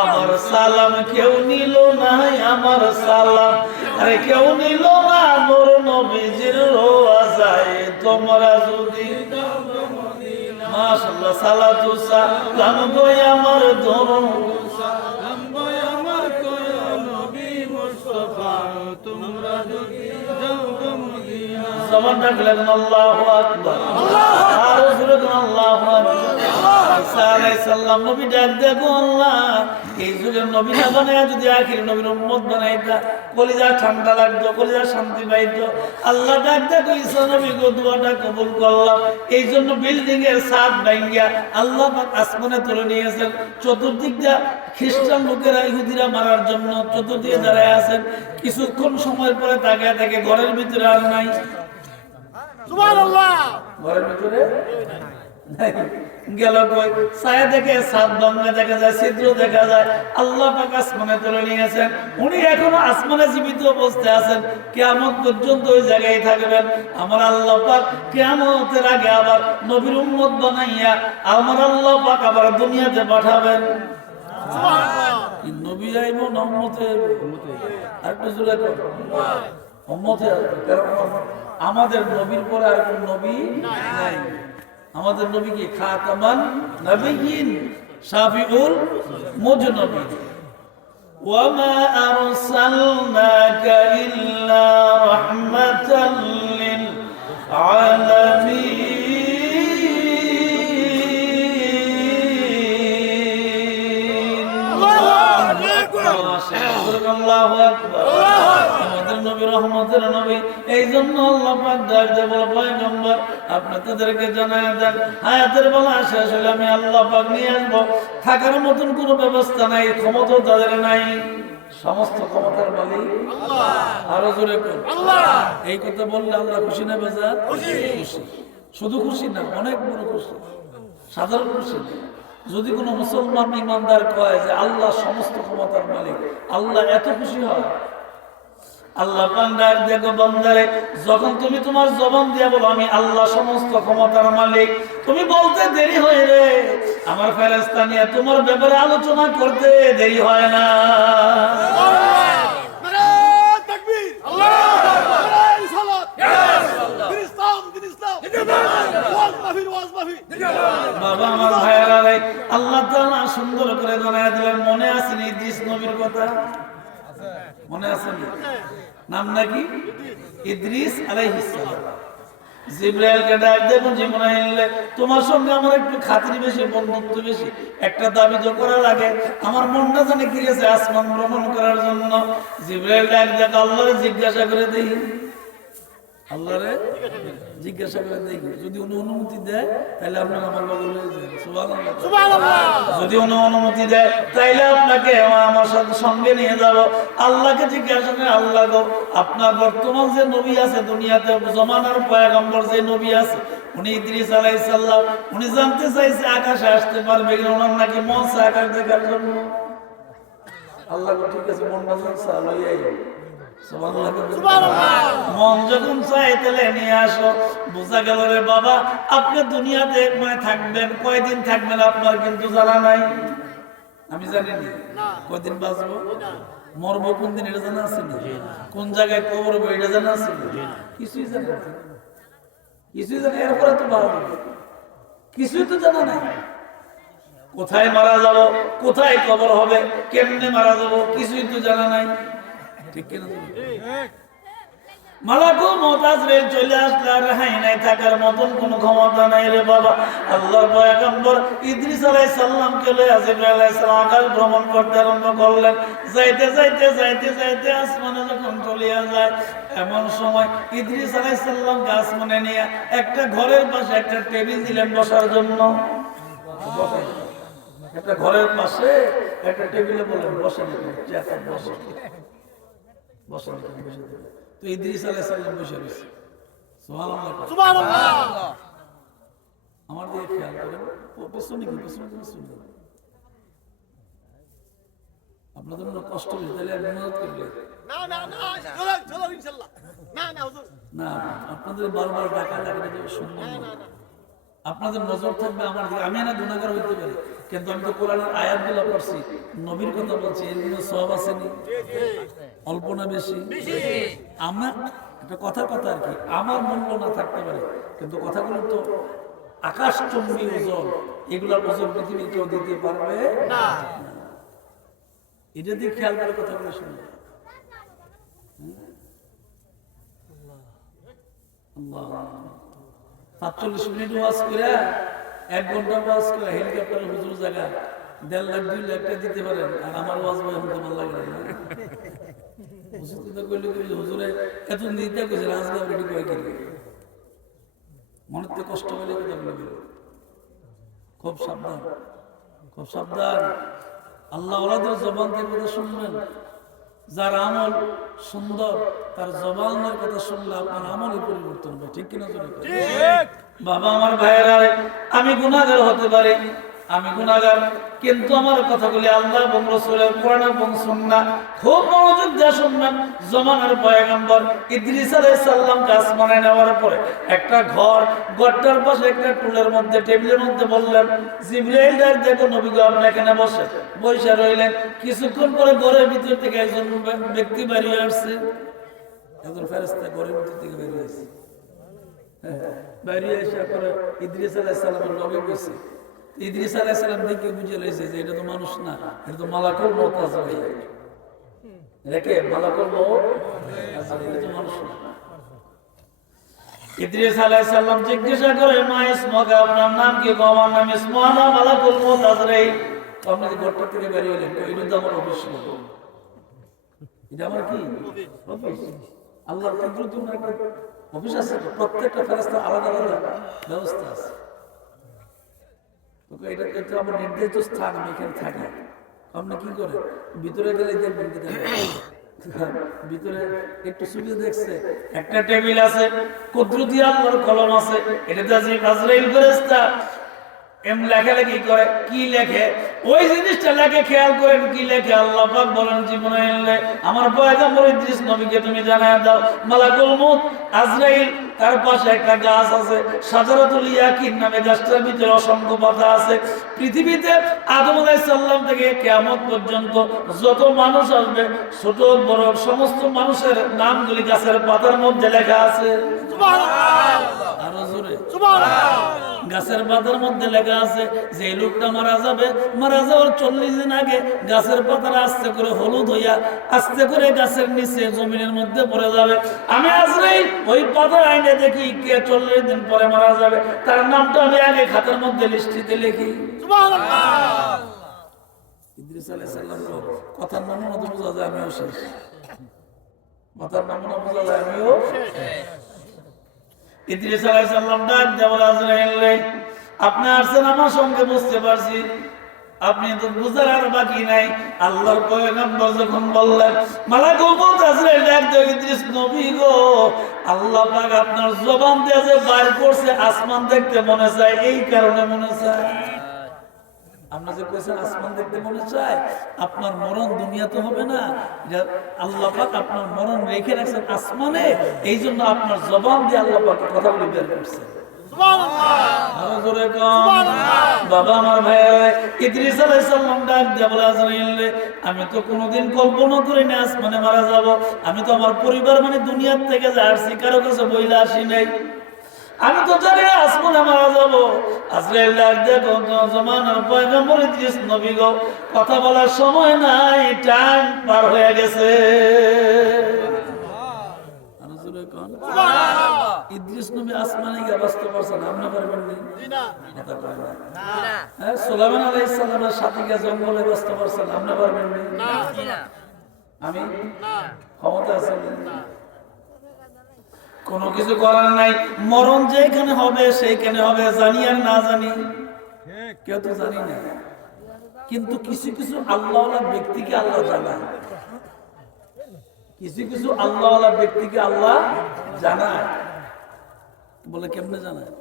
আমার সালাম কেউ নিল না আমার সালাম আরে কেউ নিল না মোর নবীজির রোজায় তোমরা যদি মাশাআল্লাহ সালাতু সালাম গয় আমার দরুদ সালাম গয় আমার গয় নবী মুস্তাফা তোমরা যদি যাও গো মদিনা জবানটা খুলেন আল্লাহু আকবার আর জোরে বলুন আল্লাহু আকবার ঈসা আলাইহিস সালাম নবী ডাক দেখো আল্লাহ এই যুগের নবী না বানায়া যদি আখির নবীর উম্মত বানাইতা কলিজা ঠান্ডা লাগতো কলিজা শান্তি পাইতো আল্লাহ ডাক দেখো ঈসা নবী গো দোয়াটা কবুল করলাম এই জন্য বিল্ডিং এর ছাদ ভাঙিয়া আল্লাহ পাক আসমানে তুলে নিয়েছেন চতুর্দিক দিয়ে খ্রিস্টান লোকেরা ইহুদিরা মারার জন্য চতুর্দিকে দাঁড়ায় আছেন কিছুক্ষণ সময় পরে তাকিয়ে দেখে ঘরের ভিতরে আর নাই সুবহানাল্লাহ ঘরের ভিতরে গেল কই ছায়া দেখে সাত ভাঙা দেখা যায়, ছিদ্র দেখা যায়। আল্লাহ পাক আসমানে তুলে নিয়েছেন, উনি এখনো আসমানে জীবিত অবস্থায় আছেন, কিয়ামত পর্যন্ত ওই জায়গায় থাকবেন। আমার আল্লাহ পাক কিয়ামতের আগে আবার নবীর উম্মত বানাইয়া আমার আল্লাহ পাক আবার দুনিয়াতে পাঠাবেন। কি নবী আইব না উম্মতে আইব? আরেকটু জোরে কর, উম্মতে আসবে। কারণ আমাদের নবীর পরে আর কোন নবী নাই। আমাদের নবী কি খাতামান নবিয়্যিন শাফিউল মুজনবিন। ওয়া মা আরসালনাকা ইল্লা রাহমাতাল লিল আলামিন। আল্লাহু আকবার। আমাদের নবী রহমতের নবী, এই জন্য আল্লাহ পাক ডাক দেয় বলে পয়গম্বর আপনি তাদেরকে জানায় দেন হায়াতের বেলা শেষ হলে আমি আল্লাহ পাক নিয়ে আসবো। থাকার মতন কোনো ব্যবস্থা নাই, ক্ষমতা তাদের নাই। সমস্ত ক্ষমতার মালিক আল্লাহ। আরো জোরে বল আল্লাহ। এই কথা বললে আল্লাহ খুশি না বেজার? খুশি। শুধু খুশি না, অনেক বড় খুশি, সাধারণ খুশি। যদি কোনো মুসলমান ইমানদার কয় যে আল্লাহ সমস্ত ক্ষমতার মালিক, আল্লাহ এত খুশি হয়। আল্লাহ পাক দেখো বান্দারে, যখন তুমি তোমার জবান দিয়ে বলো আমি আল্লাহ সমস্ত ক্ষমতার মালিক, তুমি বলতে দেরি হয় রে, আমার ফেরেশতা নিয়ে তোমার ব্যাপারে আলোচনা করতে দেরি হয় না। বাবা আমার ভাইয়েরা রে, আল্লাহ তাআলা সুন্দর করে জানায় দিলেন। মনে আছে নি ইদ্রিস নবীর কথা? মনে আছে নি? নাম নাকি ইদ্রিস আলাইহিস সালাম। জিবরাইলকে ডাক দেন, জিবরাইল তোমার সঙ্গে আমার একটু খাতির বেশি, বন্ধুত্ব বেশি, একটা দাবি তো করা লাগে। আমার মনটা জানে গিয়েছে আসমান ভ্রমণ করার জন্য। জিবরাইল ডাক দেন, আল্লাহরে জিজ্ঞাসা করে দেই, আল্লাহরে জিজ্ঞাসা করে দেখি, যদি উনি অনুমতি দেয় তাহলে আপনার আমার বগল হয়ে যাবে। সুবহানাল্লাহ। যদি উনি অনুমতি দেয় তাইলে আপনাকে আমার সাথে সঙ্গে নিয়ে যাব। আল্লাহকে জিজ্ঞাসা করে, আল্লাহ গো আপনার বর্তমান যে নবী আছে দুনিয়াতে, জমানার পয়গম্বর যে নবী আছে উনি ইদ্রিস আলাইহিস সালাম, উনি জানতে চাইছে আকাশে আসতে পারবে কিনা, ওনার নাকি মন চায় আকাশ দেখার জন্য। আল্লাহ ঠিক আছে, মন চাইছে লইয়াই মন যখন চাই তাহলে নিয়ে আসো। বোঝা গেল রে বাবা আপনি দুনিয়াতে থাকবেন, কয়দিন থাকবেন আপনার কিন্তু জানা নাই। আমি জানি না কয়দিন বাঁচবো, মরবো কোন দিন এটা জানা আছে, কোন জায়গায় কবর হবো এটা জানা আছে, কিছুই জানা না, কিছুই জানা। এরপরে তো বাড়বো, কিছুই তো জানা নাই। কোথায় মারা যাব, কোথায় কবর হবে, কেমনে মারা যাব, কিছুই তো জানা নাই। ঠিক কিনা? মালাকুল মউত আজরাইল চলে আসলে আর রেহাই নাই, থাকার মতন কোনো ক্ষমতা নাই রে বাবা। আল্লাহর পয়গম্বর ইদ্রিস আলাইহিস সালামকে লইয়া জিবরাইল আলাইহিস সালাম আকাশ ভ্রমণ করতে আরম্ভ করলেন। যাইতে যাইতে যাইতে যাইতে আসমানে যখন চলিয়া যায়, এমন সময় ইদ্রিস আলাইহিস সালামকে আসমানে নিয়ে একটা ঘরের পাশে একটা টেবিল দিলেন বসার জন্য। একটা ঘরের পাশে একটা টেবিলে বলেন বসেন, চেয়ার বসেন, বসেন। তো ইদ্রিস আলাইহিস সালাম বসে রয়েছে। সুবহানাল্লাহ, সুবহানাল্লাহ। আমার দিকে খেয়াল করেন, পেছনে কি পেছনে শুনবেন, আপনাদের মনে কষ্ট হচ্ছে তাহলে মেহনত করলে না না না, চলো ইনশাআল্লাহ। না না হুজুর, না আপনাদের বারবার ডাকা লাগে যে শুনবেন না, আপনাদের নজর থাকবে আমার দিকে। আমি না গুনাহগার হইতে পারি, কিন্তু আমি তো কোরআনের আয়াতগুলো পড়ছি, নবীর কথা বলছি, এর কোনো সওয়াব আছে নি? অল্প না বেশি? আমার একটা কথার কথা আর কি, আমার মূল্য না থাকতে পারে, কিন্তু কথাগুলো তো আকাশচুম্বী ওজন, এগুলোর ওজন পৃথিবীর কেউ দিতে পারবে না। এটা দিয়ে খেয়াল করে কথাগুলো শুনবে। আল্লাহ ৪৭ মিনিট ওয়াজ করে, ১ ঘন্টা ওয়াজ করে হেলিকপ্টারে হুজুর জায়গা ১.৫ লাখ ২ লাখ টাকা দিতে পারেন, আর আমার ওয়াজ বই আমাকে ভালো লাগে না। হুজুরে এত নিতে কইছে রাজগাঁও রেডি করে কিনবে, মনের তো কষ্ট পেলে কথা বলবে। খুব সাবধান, খুব সাবধান। আল্লাহ ওলাদের জবান থেকে কথা শুনবেন, যার আমল সুন্দর তার জবানের কথা শুনলে আপনার আমলই পরিবর্তন হবে, ঠিক কিনা? বাবা আমার ভাইয়েরা, আমি গুনাহগার হতে পারি, আমি গুনাহগার, কিন্তু আমার কথাগুলি আল্লাহ এবং রাসূলের কোরআন এবং সুন্নাহ খুব মনোযোগ দিয়ে শুনবেন। জমানার পয়গম্বর ইদ্রিস আলাইহিস সালামকে আসমানে নেওয়ার পরে একটা ঘরটার পাশে একটা টুলের মধ্যে টেবিলের মধ্যে বললেন, জিবরাইল দেখো নবী গো, আপনি এখানে বসে রইলেন। কিছুক্ষণ পরে ঘরের ভিতর থেকে একজন ব্যক্তি বেরিয়ে আসছে, একজন ফেরেশতা ঘরের ভিতর থেকে বেরিয়ে আসছে। বেরিয়ে এসে পরে ইদ্রিস আলাইহিস সালামের লগে বসে। ইদ্রিস আলাইহিস সালাম দেখে বুঝে লইছে যে এটা তো মানুষ না, এটা তো মালাকুল মউত আজরাইল। দেখে মালাকুল মউত আজরাইল, এটা তো মানুষ না। ইদ্রিস আলাইহিস সালাম জিজ্ঞাসা করে, মা ইসমুকা, আপনার নাম কি? আমার নাম ইসমু, আনা মালাকুল মউত আজরাইল। আপনি যে ঘরটা থেকে বেরিয়ে এলেন, এটা তো আমার অফিস না, এটা আমার কি অফিস? আল্লাহর কুদরতুল একটা অফিস আছে, প্রত্যেকটা ফেরেশতার আলাদা আলাদা ব্যবস্থা আছে। এটা আমার নির্ধারিত স্থান, আমি এখানে থাকি। আপনি কি করেন? ভিতরে গেলে দেখবেন ভিতরে একটু সুবিধা দেখছে, একটা টেবিল আছে, কুদরতি আল্লাহর কলম আছে, এটাতে আজরাইল ফেরেশতা লেখালেখি করে। কি লেখে? ওই জিনিসটা লেখে, খেয়াল করেন কি লেখে। আল্লাহ পাক বলেন, জীবনে আমার পয়গম্বর ইদ্রিস নবীকে তুমি জানায় দাও, মালাকুল মউত আজরাইল তার পাশে একটা গাছ আছে, শাজারাতুল ইয়াকিন নামে, গাছটার ভিতরে অসংখ্য পাতা আছে। পৃথিবীতে আদম আলাইহিস সালাম থেকে কিয়ামত পর্যন্ত যত মানুষ আসবে, ছোট বড় সমস্ত মানুষের নামগুলি গাছের পাতার মধ্যে লেখা আছে। সুবহানাল্লাহ, আরো জোরে সুবহানাল্লাহ। গাছের পাতার মধ্যে লেখা আছে যে এই লোকটা মারা যাওয়ার 40 দিন আগে গাছের পাতারা আস্তে করে হলুদ হইয়া আস্তে করে গাছের নিচে জমিনের মধ্যে পড়ে যাবে। আমি আজরাইল ওই পাতা আইনে দেখি কে 40 দিন পরে মারা যাবে, তার নামটা আমি আগে খাতার মধ্যে লিস্টিতে লিখি। সুবহানাল্লাহ। ইদ্রিস আলাইহিস সালাম কথার নমুনা তো বোঝা যায় আমিও শেষ, কথার নমুনা বোঝা যায় আমিও শেষ। ইদ্রিস আলাইহিস সালাম ডাক দেয়া বলে, আজরাইল আপনি আসছেন আমার সঙ্গে, বুঝতে পারছি, আপনি তো বুঝার আর বাকি নাই। আল্লাহর পয়গম্বর যখন বললেন, মালাকুল মউত আজরাইল ডাক দেয়া, ইদ্রিস নবী গো, আল্লাহ পাক আপনার জবান দিয়ে যে বাইর করছে, আসমান দেখতে মনে চায়, এই কারণে মনে চায়। আপনি যে কইছেন আসমান দেখতে মনে চায়, আপনার মরণ দুনিয়াতে হবে না, আল্লাহ পাক আপনার মরণ রেখে রাখছেন আসমানে, এই জন্য আপনার জবান দিয়ে আল্লাহ পাক কথাগুলি বের করছে। বাবা আমার ভাইয়েরা, ইদ্রিস আলাইহিস সালাম ডাক দিয়ে বলে, আজরাইল আমি তো কোনোদিন কল্পনা করিনি আসমানে মারা যাব। আমি তো আমার পরিবার মানে দুনিয়ার থেকে যা আসছি, কারো কাছে বইলা আসি নাই। আমি তো জানি না আসমানে মারা যাব। আজরাইল ডাক দিয়ে জমানার পয়গম্বর ইদ্রিস নবী গো, কথা বলার সময় নাই, টাইম পার হয়ে গেছে। ইদ্রিস নবী আসমানে গিয়ে বাঁচতে পারছেন, আপনি পারবেন না? সুলাইমান আলাইহিস সালামের সাথে গিয়ে জঙ্গলে বাঁচতে পারছেন, আপনি পারবেন না? আমি ক্ষমতা আছে কোনো কিছু করার নাই। মরণ যেখানে হবে সেইখানে হবে, জানি আর না জানি, কেউ তো জানি না। কিন্তু কিছু কিছু আল্লাহওয়ালা ব্যক্তিকে আল্লাহ জানায়, কিছু কিছু আল্লাহওয়ালা ব্যক্তিকে আল্লাহ জানায়। বলে কেমনে জানায়?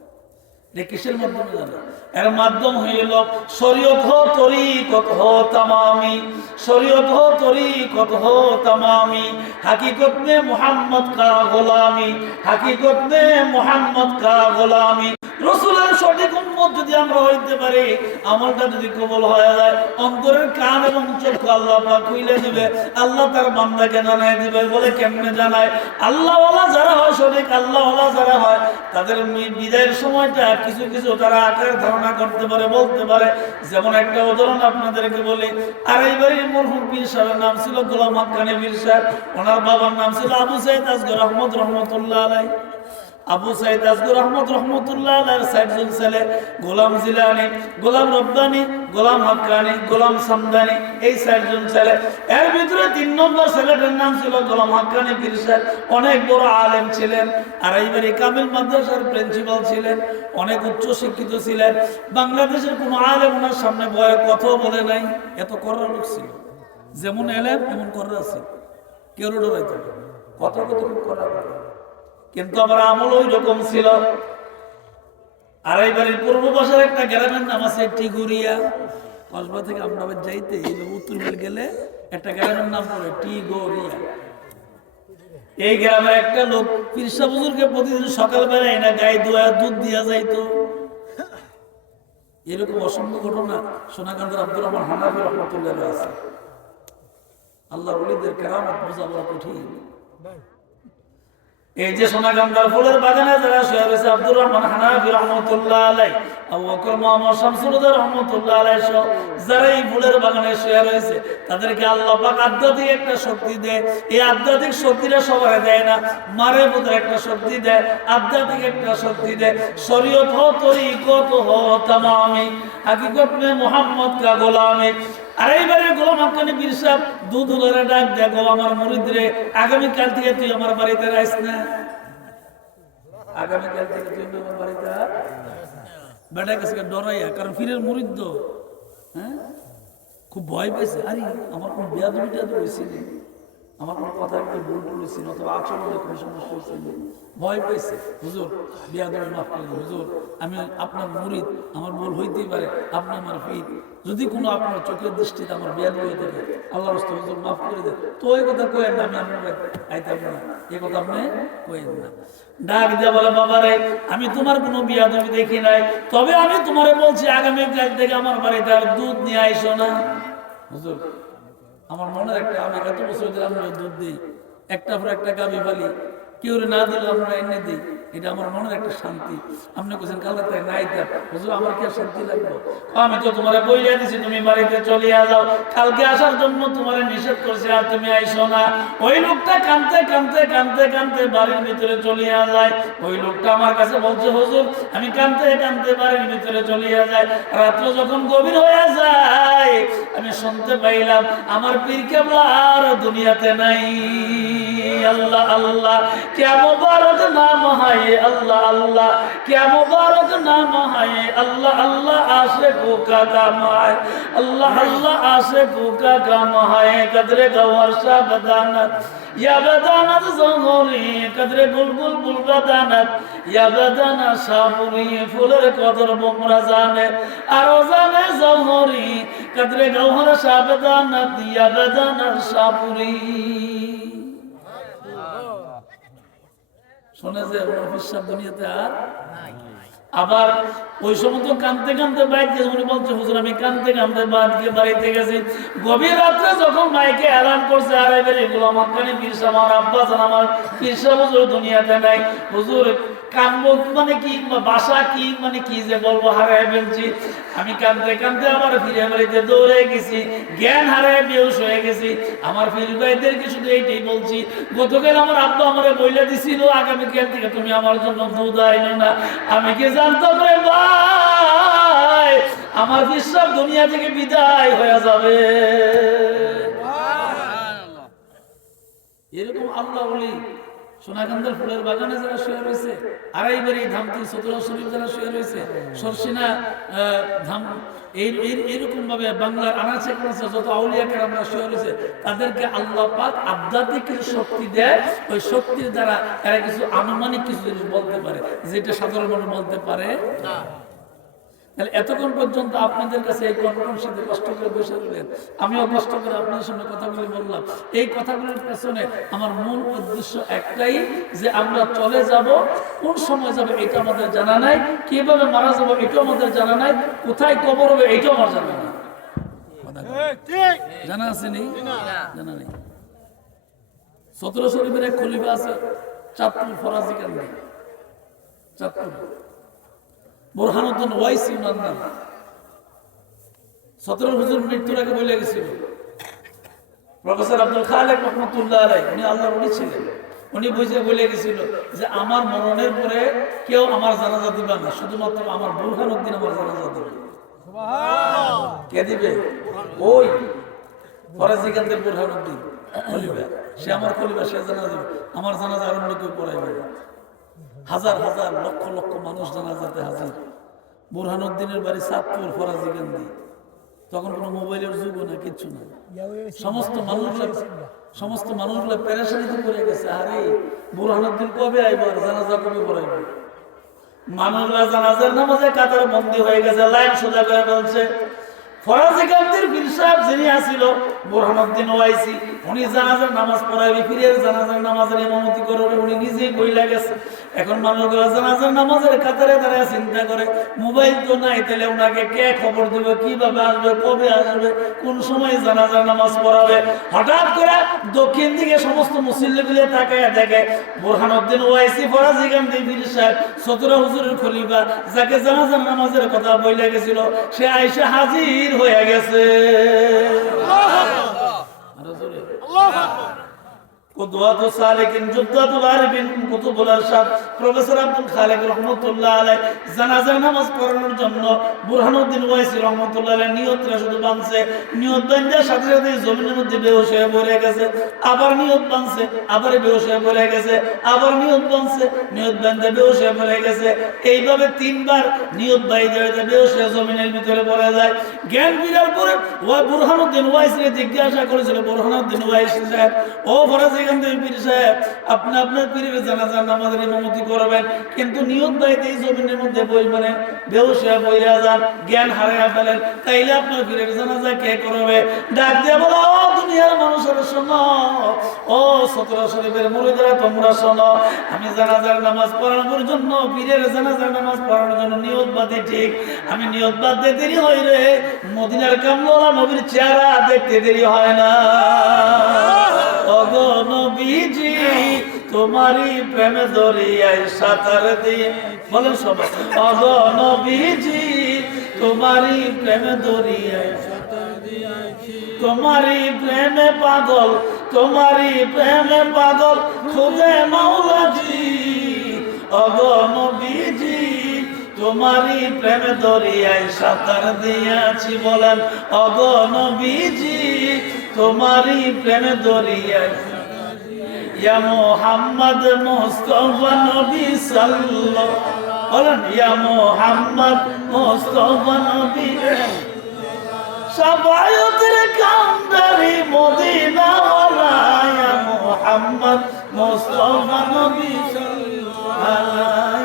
কিসের মাধ্যমে জানায়? এর মাধ্যম হইল শরীয়ত হো তরিকত হো তামামি, শরীয়ত হো তরিকত হো তামামি, হাকিকত মে মুহাম্মদ কা গোলামি, হাকিকত মে মুহাম্মদ কা গোলামি। রাসূলের সঠিক উম্মত যদি আমরা হইতে পারি, আমলটা যদি কবুল হয়ে যায়, অন্তরের কান এবং চক্ষু আল্লাহ পাক খুলে দিবে, আল্লাহ তার বান্দাকে জানায় দিবে। বলে কেমনে জানায়? আল্লাহওয়ালা যারা হয়, সঠিক আল্লাহওয়ালা যারা হয়, তাদের বিদায়ের সময়টা কিছু কিছু তারা আকার ধারণা করতে পারে, বলতে পারে। যেমন একটা উদাহরণ আপনাদেরকে বলি, আড়াইবাড়ির মরহুম পীর সাহেবের নাম ছিল গোলাম হাক্কানি পীর সাহেব, ওনার বাবার নাম ছিল আবু সাইদ আসগর আহমদ রহমতুল্লাহ আলাইহি। আবু সাইদ আসগর আহমদ রহমতুল্লাহ আলাইহির চারজন ছেলে, গোলাম জিলানী, গোলাম রব্বানী, গোলাম হাক্কানি, গোলাম সামদানি, এই চারজন ছেলে। এর ভিতরে 3 নম্বর ছেলেটার নাম ছিল গোলাম হাক্কানি পীর সাহেব। অনেক বড় আলেম ছিলেন, আড়াইবাড়ি কামিল মাদ্রাসার প্রিন্সিপাল ছিলেন, অনেক উচ্চ শিক্ষিত ছিলেন। বাংলাদেশের কোনো আলেম ওনার সামনে ভয়ে কথা বলে নাই, এত করার লোক ছিল। যেমন এলেম এমন করার ছিল। কেউ ডরাইতো না, কত কত করা, কিন্তু আমার আমল ওই রকম ছিল। আর এইবারের পূর্ব পাশের একটা গ্রামের নাম আছে টিগুরিয়া, কসবা থেকে আমরা যাইতে এইভাবে উত্তর বেল গেলে একটা গ্রামের নাম পড়ে টিগোরিয়া। এই গ্রামের একটা লোক পীর সাহেব হুজুরকে প্রতিদিন সকালবেলা এনে গায়ে দোয়া দুধ দিয়া যাইতো। এরকম অসংখ্য ঘটনা সোনাকান্দের আব্দুর রহমান হানাফি রহমতুল্লাহ আছে। আল্লাহর ওলিদের কেরামত বোঝা বড় কঠিন। এই যে সোনাকান্দার ফুলের বাগানে যারা শুয়ে রয়েছে, আব্দুর রহমান হানাফি রহমতুল্লাহ আলাই, আবু বকর মুহাম্মদ শামসুল হুদা রহমতুল্লাহ আলাই সহ যারা এই ফুলের বাগানে শুয়ে রয়েছে, তাদেরকে আল্লাহ পাক আধ্যাত্মিক একটা শক্তি দেয়। এই আধ্যাত্মিক শক্তিটা সবাই দেয় না, মারে মতো একটা শক্তি দেয়, আধ্যাত্মিক একটা শক্তি দেয়। শরীয়ত হো তরিকত হো তামামি, হাকিকত মে মুহাম্মদ কা গোলামি। আর এইবারে গোলাম হাক্কানি পীর সাহেব দুধ ধরে ডাক দেখো, আমার মুরিদরে আগামীকাল থেকে তুই আমার বাড়িতে রাইস না, আগামীকাল থেকে তুই আমার বাড়িতে বেটা কাছে ডরাইয়া, কারণ পীরের মুরিদ তো হ্যাঁ খুব ভয় পেয়েছে। আরে আমার কোন বেয়াদবি টেয়াদবি হয়েছে, আমার কোনো কথা একটু ভুল করেছি না, অথবা আচরণে কোনো সমস্যা হয়েছে, ভয় পেয়েছে। হুজুর বেয়াদবি মাফ করে দিন, হুজুর আমি আপনার মুরিদ, আমার ভুল হইতেই পারে, আপনি আমার পীর, যদি কোনো আপনার চোখের দৃষ্টিতে আমার বেয়াদবি হয়ে থাকে আল্লাহ রাস্তায় হুজুর মাফ করে দেন। তো এই কথা কয়েন না, আমি আপনার আইতাম না, এই কথা আপনি কয়েন না। ডাক দিয়ে বলে, বাবা রে আমি তোমার কোনো বেয়াদবি দেখি নাই, তবে আমি তোমারে বলছি আগামীকাল থেকে আমার বাড়িতে আর দুধ নিয়ে আইসো না। হুজুর আমার মনের একটা, আমি এত বছর ধরে আমরা দুধ দিই, একটা পর একটা গাভী ফালি, কেউ না দিলে আমরা এনে দিই, এটা আমার মনের একটা শান্তি। আপনি কোথায় কাল রাতে নাই দেন, হুজুর আমার কি শান্তি লাগবে? আমি তো তোমার বইলে দিছি তুমি বাড়িতে চলে যাও, কালকে আসার জন্য তোমার নিষেধ করছে আর তুমি আইসো না। ওই লোকটা কাঁদতে কাঁদতে কাঁদতে কাঁদতে বাড়ির ভিতরে চলে যায়। ওই লোকটা আমার কাছে বলছে, হুজুর আমি কাঁদতে কাঁদতে বাড়ির ভিতরে চলে যায়। রাত্র যখন গভীর হয়ে যায় আমি শুনতে পাইলাম আমার পীর কেবলা আর দুনিয়াতে নাই। আল্লাহ আল্লাহ क्या मुबारक नाम है ये, अल्लाह अल्लाह क्या मुबारक नाम है ये, अल्लाह अल्लाह आशिकों का काम है, अल्लाह अल्लाह आशिकों का काम है। कदरे गौहर शाह बदानत या बदानत ज़ंगोरी, कदरे बुलबुल बुल बदानत या बदाना शामुरी, फुलर कदर बुमरा जाने आरो जाने ज़ंगोरी, कदरे गौहर शाह बदानत या बदाना शामुरी। শোনে যে অফিসার দুনিয়াতে আর আবার ওই সময় তো কানতে কানতে বাইকে উনি বলছে, হুজুর আমি কানতে কানতে বাড়িতে গেছি। গভীর রাত্রে যখন মাইকে এলান করছে, আর এবার এগুলো আমার কানে পীর সাহেব, আমার আব্বা জান আমার পীর সাহেব হুজুর দুনিয়াতে নাই। হুজুর কানবো মানে কি, বাসা কি মানে কি যে বলবো, হারাই ফেলছি। আমি কানতে কানতে আমার ফিরে বাড়িতে দৌড়ে গেছি, জ্ঞান হারায় বেহুশ হয়ে গেছি। আমার পীর ভাইদেরকে শুধু এইটাই বলছি, গতকাল আমার আব্বা আমারে বইলে দিছিল আগামীকাল থেকে তুমি আমার জন্য দুধ আইনো না। আমি কি জানতাম রে ভাই আমার বিশ্বাস দুনিয়া থেকে বিদায় হয়ে যাবে। এরকম আল্লাহ বলি সোনাকান্দার ফুলের বাগানে যারা শুয়ে রয়েছে, আড়াইবাড়ি ধামতি সতরা শরীফ যারা শুয়ে রয়েছে, সরসিনা ধাম, এইরকম ভাবে বাংলার আনাচে কানাচে যত আউলিয়া কেরামরা শুয়ে রয়েছে, তাদেরকে আল্লাহ পাক আধ্যাত্মিক শক্তি দেয়। ওই শক্তির দ্বারা এরা কিছু আনুমানিক কিছু জিনিস বলতে পারে, যেটা সাধারণ মানুষ বলতে পারে না। তাহলে এতক্ষণ পর্যন্ত আপনাদের কাছে এই কনফারেন্সে কষ্ট করে বসে রইলেন, আমিও কষ্ট করে আপনাদের সঙ্গে কথাগুলি বললাম। এই কথাগুলোর পেছনে আমার মূল উদ্দেশ্য একটাই, যে আমরা চলে যাব, কোন সময় যাবে এটা আমাদের জানা নাই, কিভাবে মারা যাবো এটাও আমাদের জানা নাই, কোথায় কবর হবে এটাও আমার জানা নাই। জানা আছে নেই? জানা নেই। সতেরো শরীফের এক খলিফা আছে চাঁদপুর ফরাজি কান্দি, চাঁদপুর বুরহানুদ্দিন ওয়াইসি ওনার নাম। 17 হুজুর মৃত্যুর আগে বলে গেছিল, প্রফেসর আব্দুল খালেক রহমতুল্লাহ আলাইহি, উনি আল্লাহর ওলি ছিলেন, উনি বুঝে বলে গেছিল যে আমার মরণের পরে কেউ আমার জানাজা দিবা না, শুধুমাত্র আমার বুরহানুদ্দিন আমার জানাজা দিবে। কে দিবে? ওই ফরাজি কান্দের বুরহানুদ্দিন খলিফা, সে আমার খলিফা, সে জানাজা দিবে, আমার জানাজা আর অন্য কেউ পড়াইবে না। হাজার হাজার লক্ষ লক্ষ মানুষ জানাজাতে হাজির। বুরহানুদ্দিনের বাড়ি চাঁদপুর ফরাজি কান্দি। তখন কোনো মোবাইলের যুগ না, কিচ্ছু না। সমস্ত মানুষগুলো পেরেশানিতে পড়ে গেছে। আরে বুরহানুদ্দিন কবে আইব আর জানাজা কবে পড়াইব? মানুষরা জানাজার নামাজে কাতার বন্দী হয়ে গেছে, লাইন সোজা করে বলছে। ফরাজি গান্ধীর পীর সাহেব যিনি আসিল বুরহানুদ্দিন ওয়াইসি, উনি জানাজার নামাজ পড়াইবে, পীরের জানাজার নামাজের ইমামতি করবে, উনি নিজেই বইলা গেছে। এখন মানুষগুলো জানাজার নামাজের কাতারে দাঁড়ায় চিন্তা করে, মোবাইল তো নাই, তাহলে ওনাকে কে খবর দেবে, কিভাবে আসবে, কবে আসবে, কোন সময় জানাজার নামাজ পড়াবে। হঠাৎ করে দক্ষিণ দিকে সমস্ত মুসল্লিগুলো তাকায় দেখে বুরহানুদ্দিন ওয়াইসি ফরাজি গান্ধী পীর সাহেব সতরা হুজুরের খলিফা, যাকে জানাজার নামাজের কথা বইলা গেছিল, সে আইসা হাজির হয়ে গেছে। কুদওয়াতুস সালিকিন জুদ্দাতুল আরিফিন কুতুবুল আরশাদ প্রফেসর আব্দুল খালেক রাহমাতুল্লাহ আলাইহি জানাজার নামাজ পড়ানোর জন্য বুরহানুদ্দিন ওয়াইসি রাহমাতুল্লাহ আলাইহি নিয়তটা শুধু বানছে, নিয়ত বান্ধার সাথে সাথে জমিনের মধ্যে বেহুশ হয়ে পড়ে গেছে। আবার নিয়ত বানছে, আবার বেহুশ হয়ে পড়ে গেছে, আবার নিয়ত বানছে, নিয়ত বান্ধে বেহুশ হয়ে পড়ে গেছে। এইভাবে তিনবার নিয়ত বাইতে হইতে বেহুশ হয়ে জমিনের ভিতরে পড়ে যায়। জ্ঞান ফিরার পরে ওই বুরহানুদ্দিন ওয়াইসিকে জিজ্ঞাসা করেছিল, বুরহানুদ্দিন ওয়াইসি সাহেব, ও ফরাজি পীর সাহেব, আপনি আপনার পীরের জানাজার নামাজের ইমামতি করবেন, কিন্তু নিয়ত বাইতে জমিনের মধ্যে বই মানে বেহুশ হয়ে পড়ে যান, জ্ঞান হারিয়ে ফেলেন, তাইলে আপনার পীরের জানাজা কে করবে? ডাক দিয়ে বলো, ও দুনিয়ার মানুষেরা শোনো, ও সতরা শরীফের মুরিদরা তোমরা শোনো, আমি জানাজার নামাজ পড়ানোর জন্য, পীরের জানাজার নামাজ পড়ানোর জন্য নিয়ত বাঁধি, ঠিক আমি নিয়ত বাঁধতে দেরি হয় রে, মদিনার কামলা নবীর চেহারা দেখতে দেরি হয় না। ওগো নবীজি তোমারই প্রেমে দরিয়ায় সাঁতার দিয়ে, বলেন সবাই, ওগো নবীজি তোমারই প্রেমে দরিয়ায় সাঁতার দিয়েছি, তোমারই প্রেমে পাগল, তোমারই প্রেমে পাগল খুদে মাওলাজি, ওগো নবীজি তোমারই প্রেমে দরিয়ায় সাঁতার দিয়েছি, বলেন ওগো নবীজি তোমারই প্রেমে দরিয়ায়। ইয়া মুহাম্মদ মুস্তাফা নবী সাল্লাল্লাহু, বলেন ইয়া মুহাম্মদ মুস্তাফা নবী, শাফায়াতের কান্দারি মদিনা ওয়ালা, ইয়া মুহাম্মদ মুস্তাফা নবী সাল্লাল্লাহু,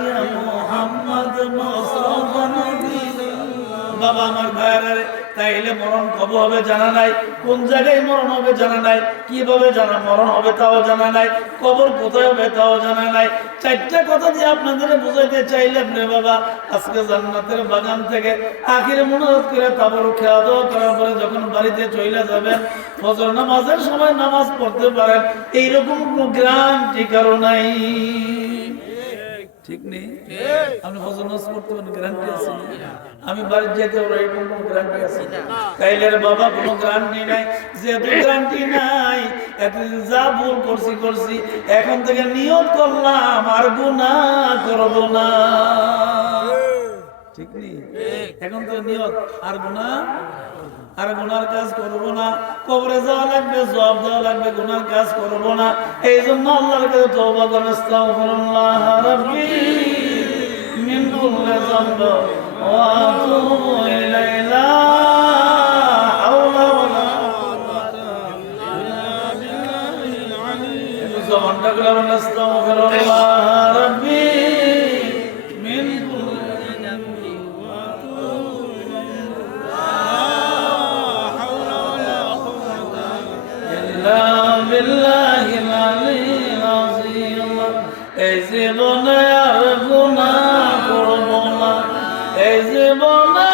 ইয়া মুহাম্মদ মুস্তাফা নবী। বাবা আমার ভাইরা, তাইলে মরণ কবে হবে জানা নাই, কোন জায়গায় মরণ হবে জানা নাই, কিভাবে জানা মরণ হবে তাও জানা নাই, কবর কোথায় হবে তাও জানা নাই। চারটা কথা দিয়ে আপনাদের বুঝাইতে চাইলাম রে বাবা, আজকে জান্নাতের বাগান থেকে আখিরে মুনাজাত করে তারপর খাওয়া দাওয়া করার পরে যখন বাড়িতে চলে যাবেন, ফজর নামাজের সময় নামাজ পড়তে পারেন, এইরকম কোনো গ্যারান্টি কারো নাই, ঠিক নেই? আপনি ফজর নামাজ পড়তে পারেন, গ্যারান্টি আছে? আমি বাড়ি যেতে পারবো, এরকম কোনো গ্যারান্টি আছে? তাইলে বাবা কোনো গ্যারান্টি নাই। যেহেতু গ্যারান্টি নাই, এতদিন যা ভুল করছি, এখন থেকে নিয়ত করলাম আর গুনাহ করব না, ঠিক নেই? এখন তো নিয়ত আর গুনাহ, আর গুনার কাজ করব না, কবরে যাওয়া লাগবে, জবাব দেওয়া লাগবে, গুনার কাজ করব না। এই জন্য আল্লাহর কাছে তওবা করেন, আস্তাগফিরুল্লাহ রাব্বি মিন কুল্লি যামব ওয়া আতুবু ইলাইহি, লা হাওলা ওয়ালা কুওয়াতা ইল্লা বিল্লাহিল আলিয়্যিল আযীম। জবানটা খুলে বলেন, আস্তাগফিরুল্লাহ রাব্বি মিন কুল্লি যামবি ওয়া আতুবু বিল্লাহিল আলিয়্যিল আযীম। এই জীবনে আর গুনাহ করব না, এই জীবনে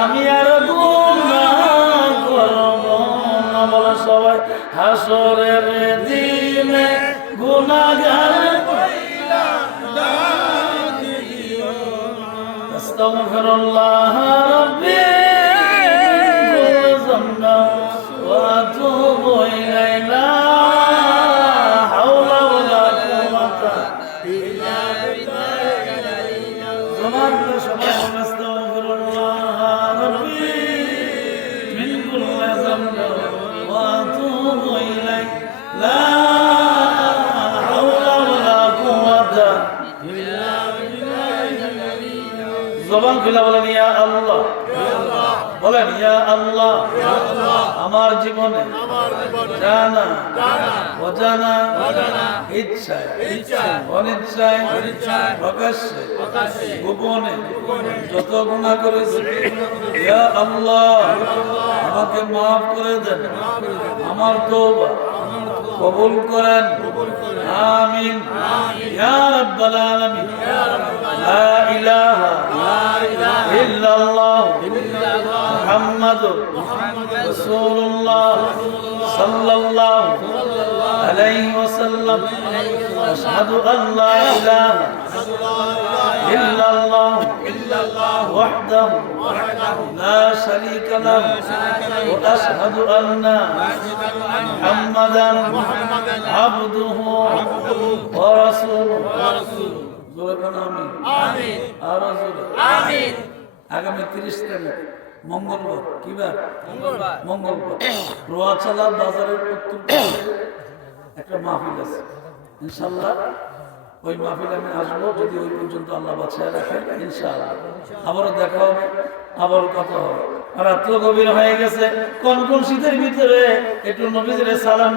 আমি আর গুনাহ করব না, বলে সবাই। হাসরের দিনে গুনাহগার কইরা ডাক দিও, আস্তাগফিরুল্লাহ রাব্বি জবান খুলে বলেন, ইয়া আল্লাহ বলেন ইয়া আল্লাহ আমার জীবনে জানা অজানা ইচ্ছায় অনিচ্ছায় প্রকাশ্যে গোপনে যত গুনাহ করেছি ইয়া আল্লাহ আমাকে মাফ করে দেন, আমার তওবা কবুল করেন, আমিন ইয়া রাব্বাল আলামিন। লা ইলাহা ইল্লাল্লাহ মুহাম্মাদুর রাসূলুল্লাহ সাল্লাল্লাহু আলাইহি ওয়াসাল্লাম। আশহাদু আল লা ইলাহা ইল্লাল্লাহ ওয়াহদাহু লা শারীকা লাহু ওয়া আশহাদু আন্না মুহাম্মাদান আবদুহু ওয়া রাসূলুহু। আমিন আর আমিন। আগামী 30 তারিখ মঙ্গলবার, কি বার? মঙ্গলবার রোয়াচালা বাজারের উত্তর পাশে একটা মাহফিল আছে, ইনশাআল্লাহ ওই মাহফিলে আমি আসবো, যদি ওই পর্যন্ত আল্লাহ বাঁচিয়ে রাখেন ইনশাআল্লাহ। আবারও দেখা হবে, আবারও কথা হবে। রাত্র গভীর হয়ে গেছে, কোন কোন শীতের ভিতরে একটু নবীদের সালাম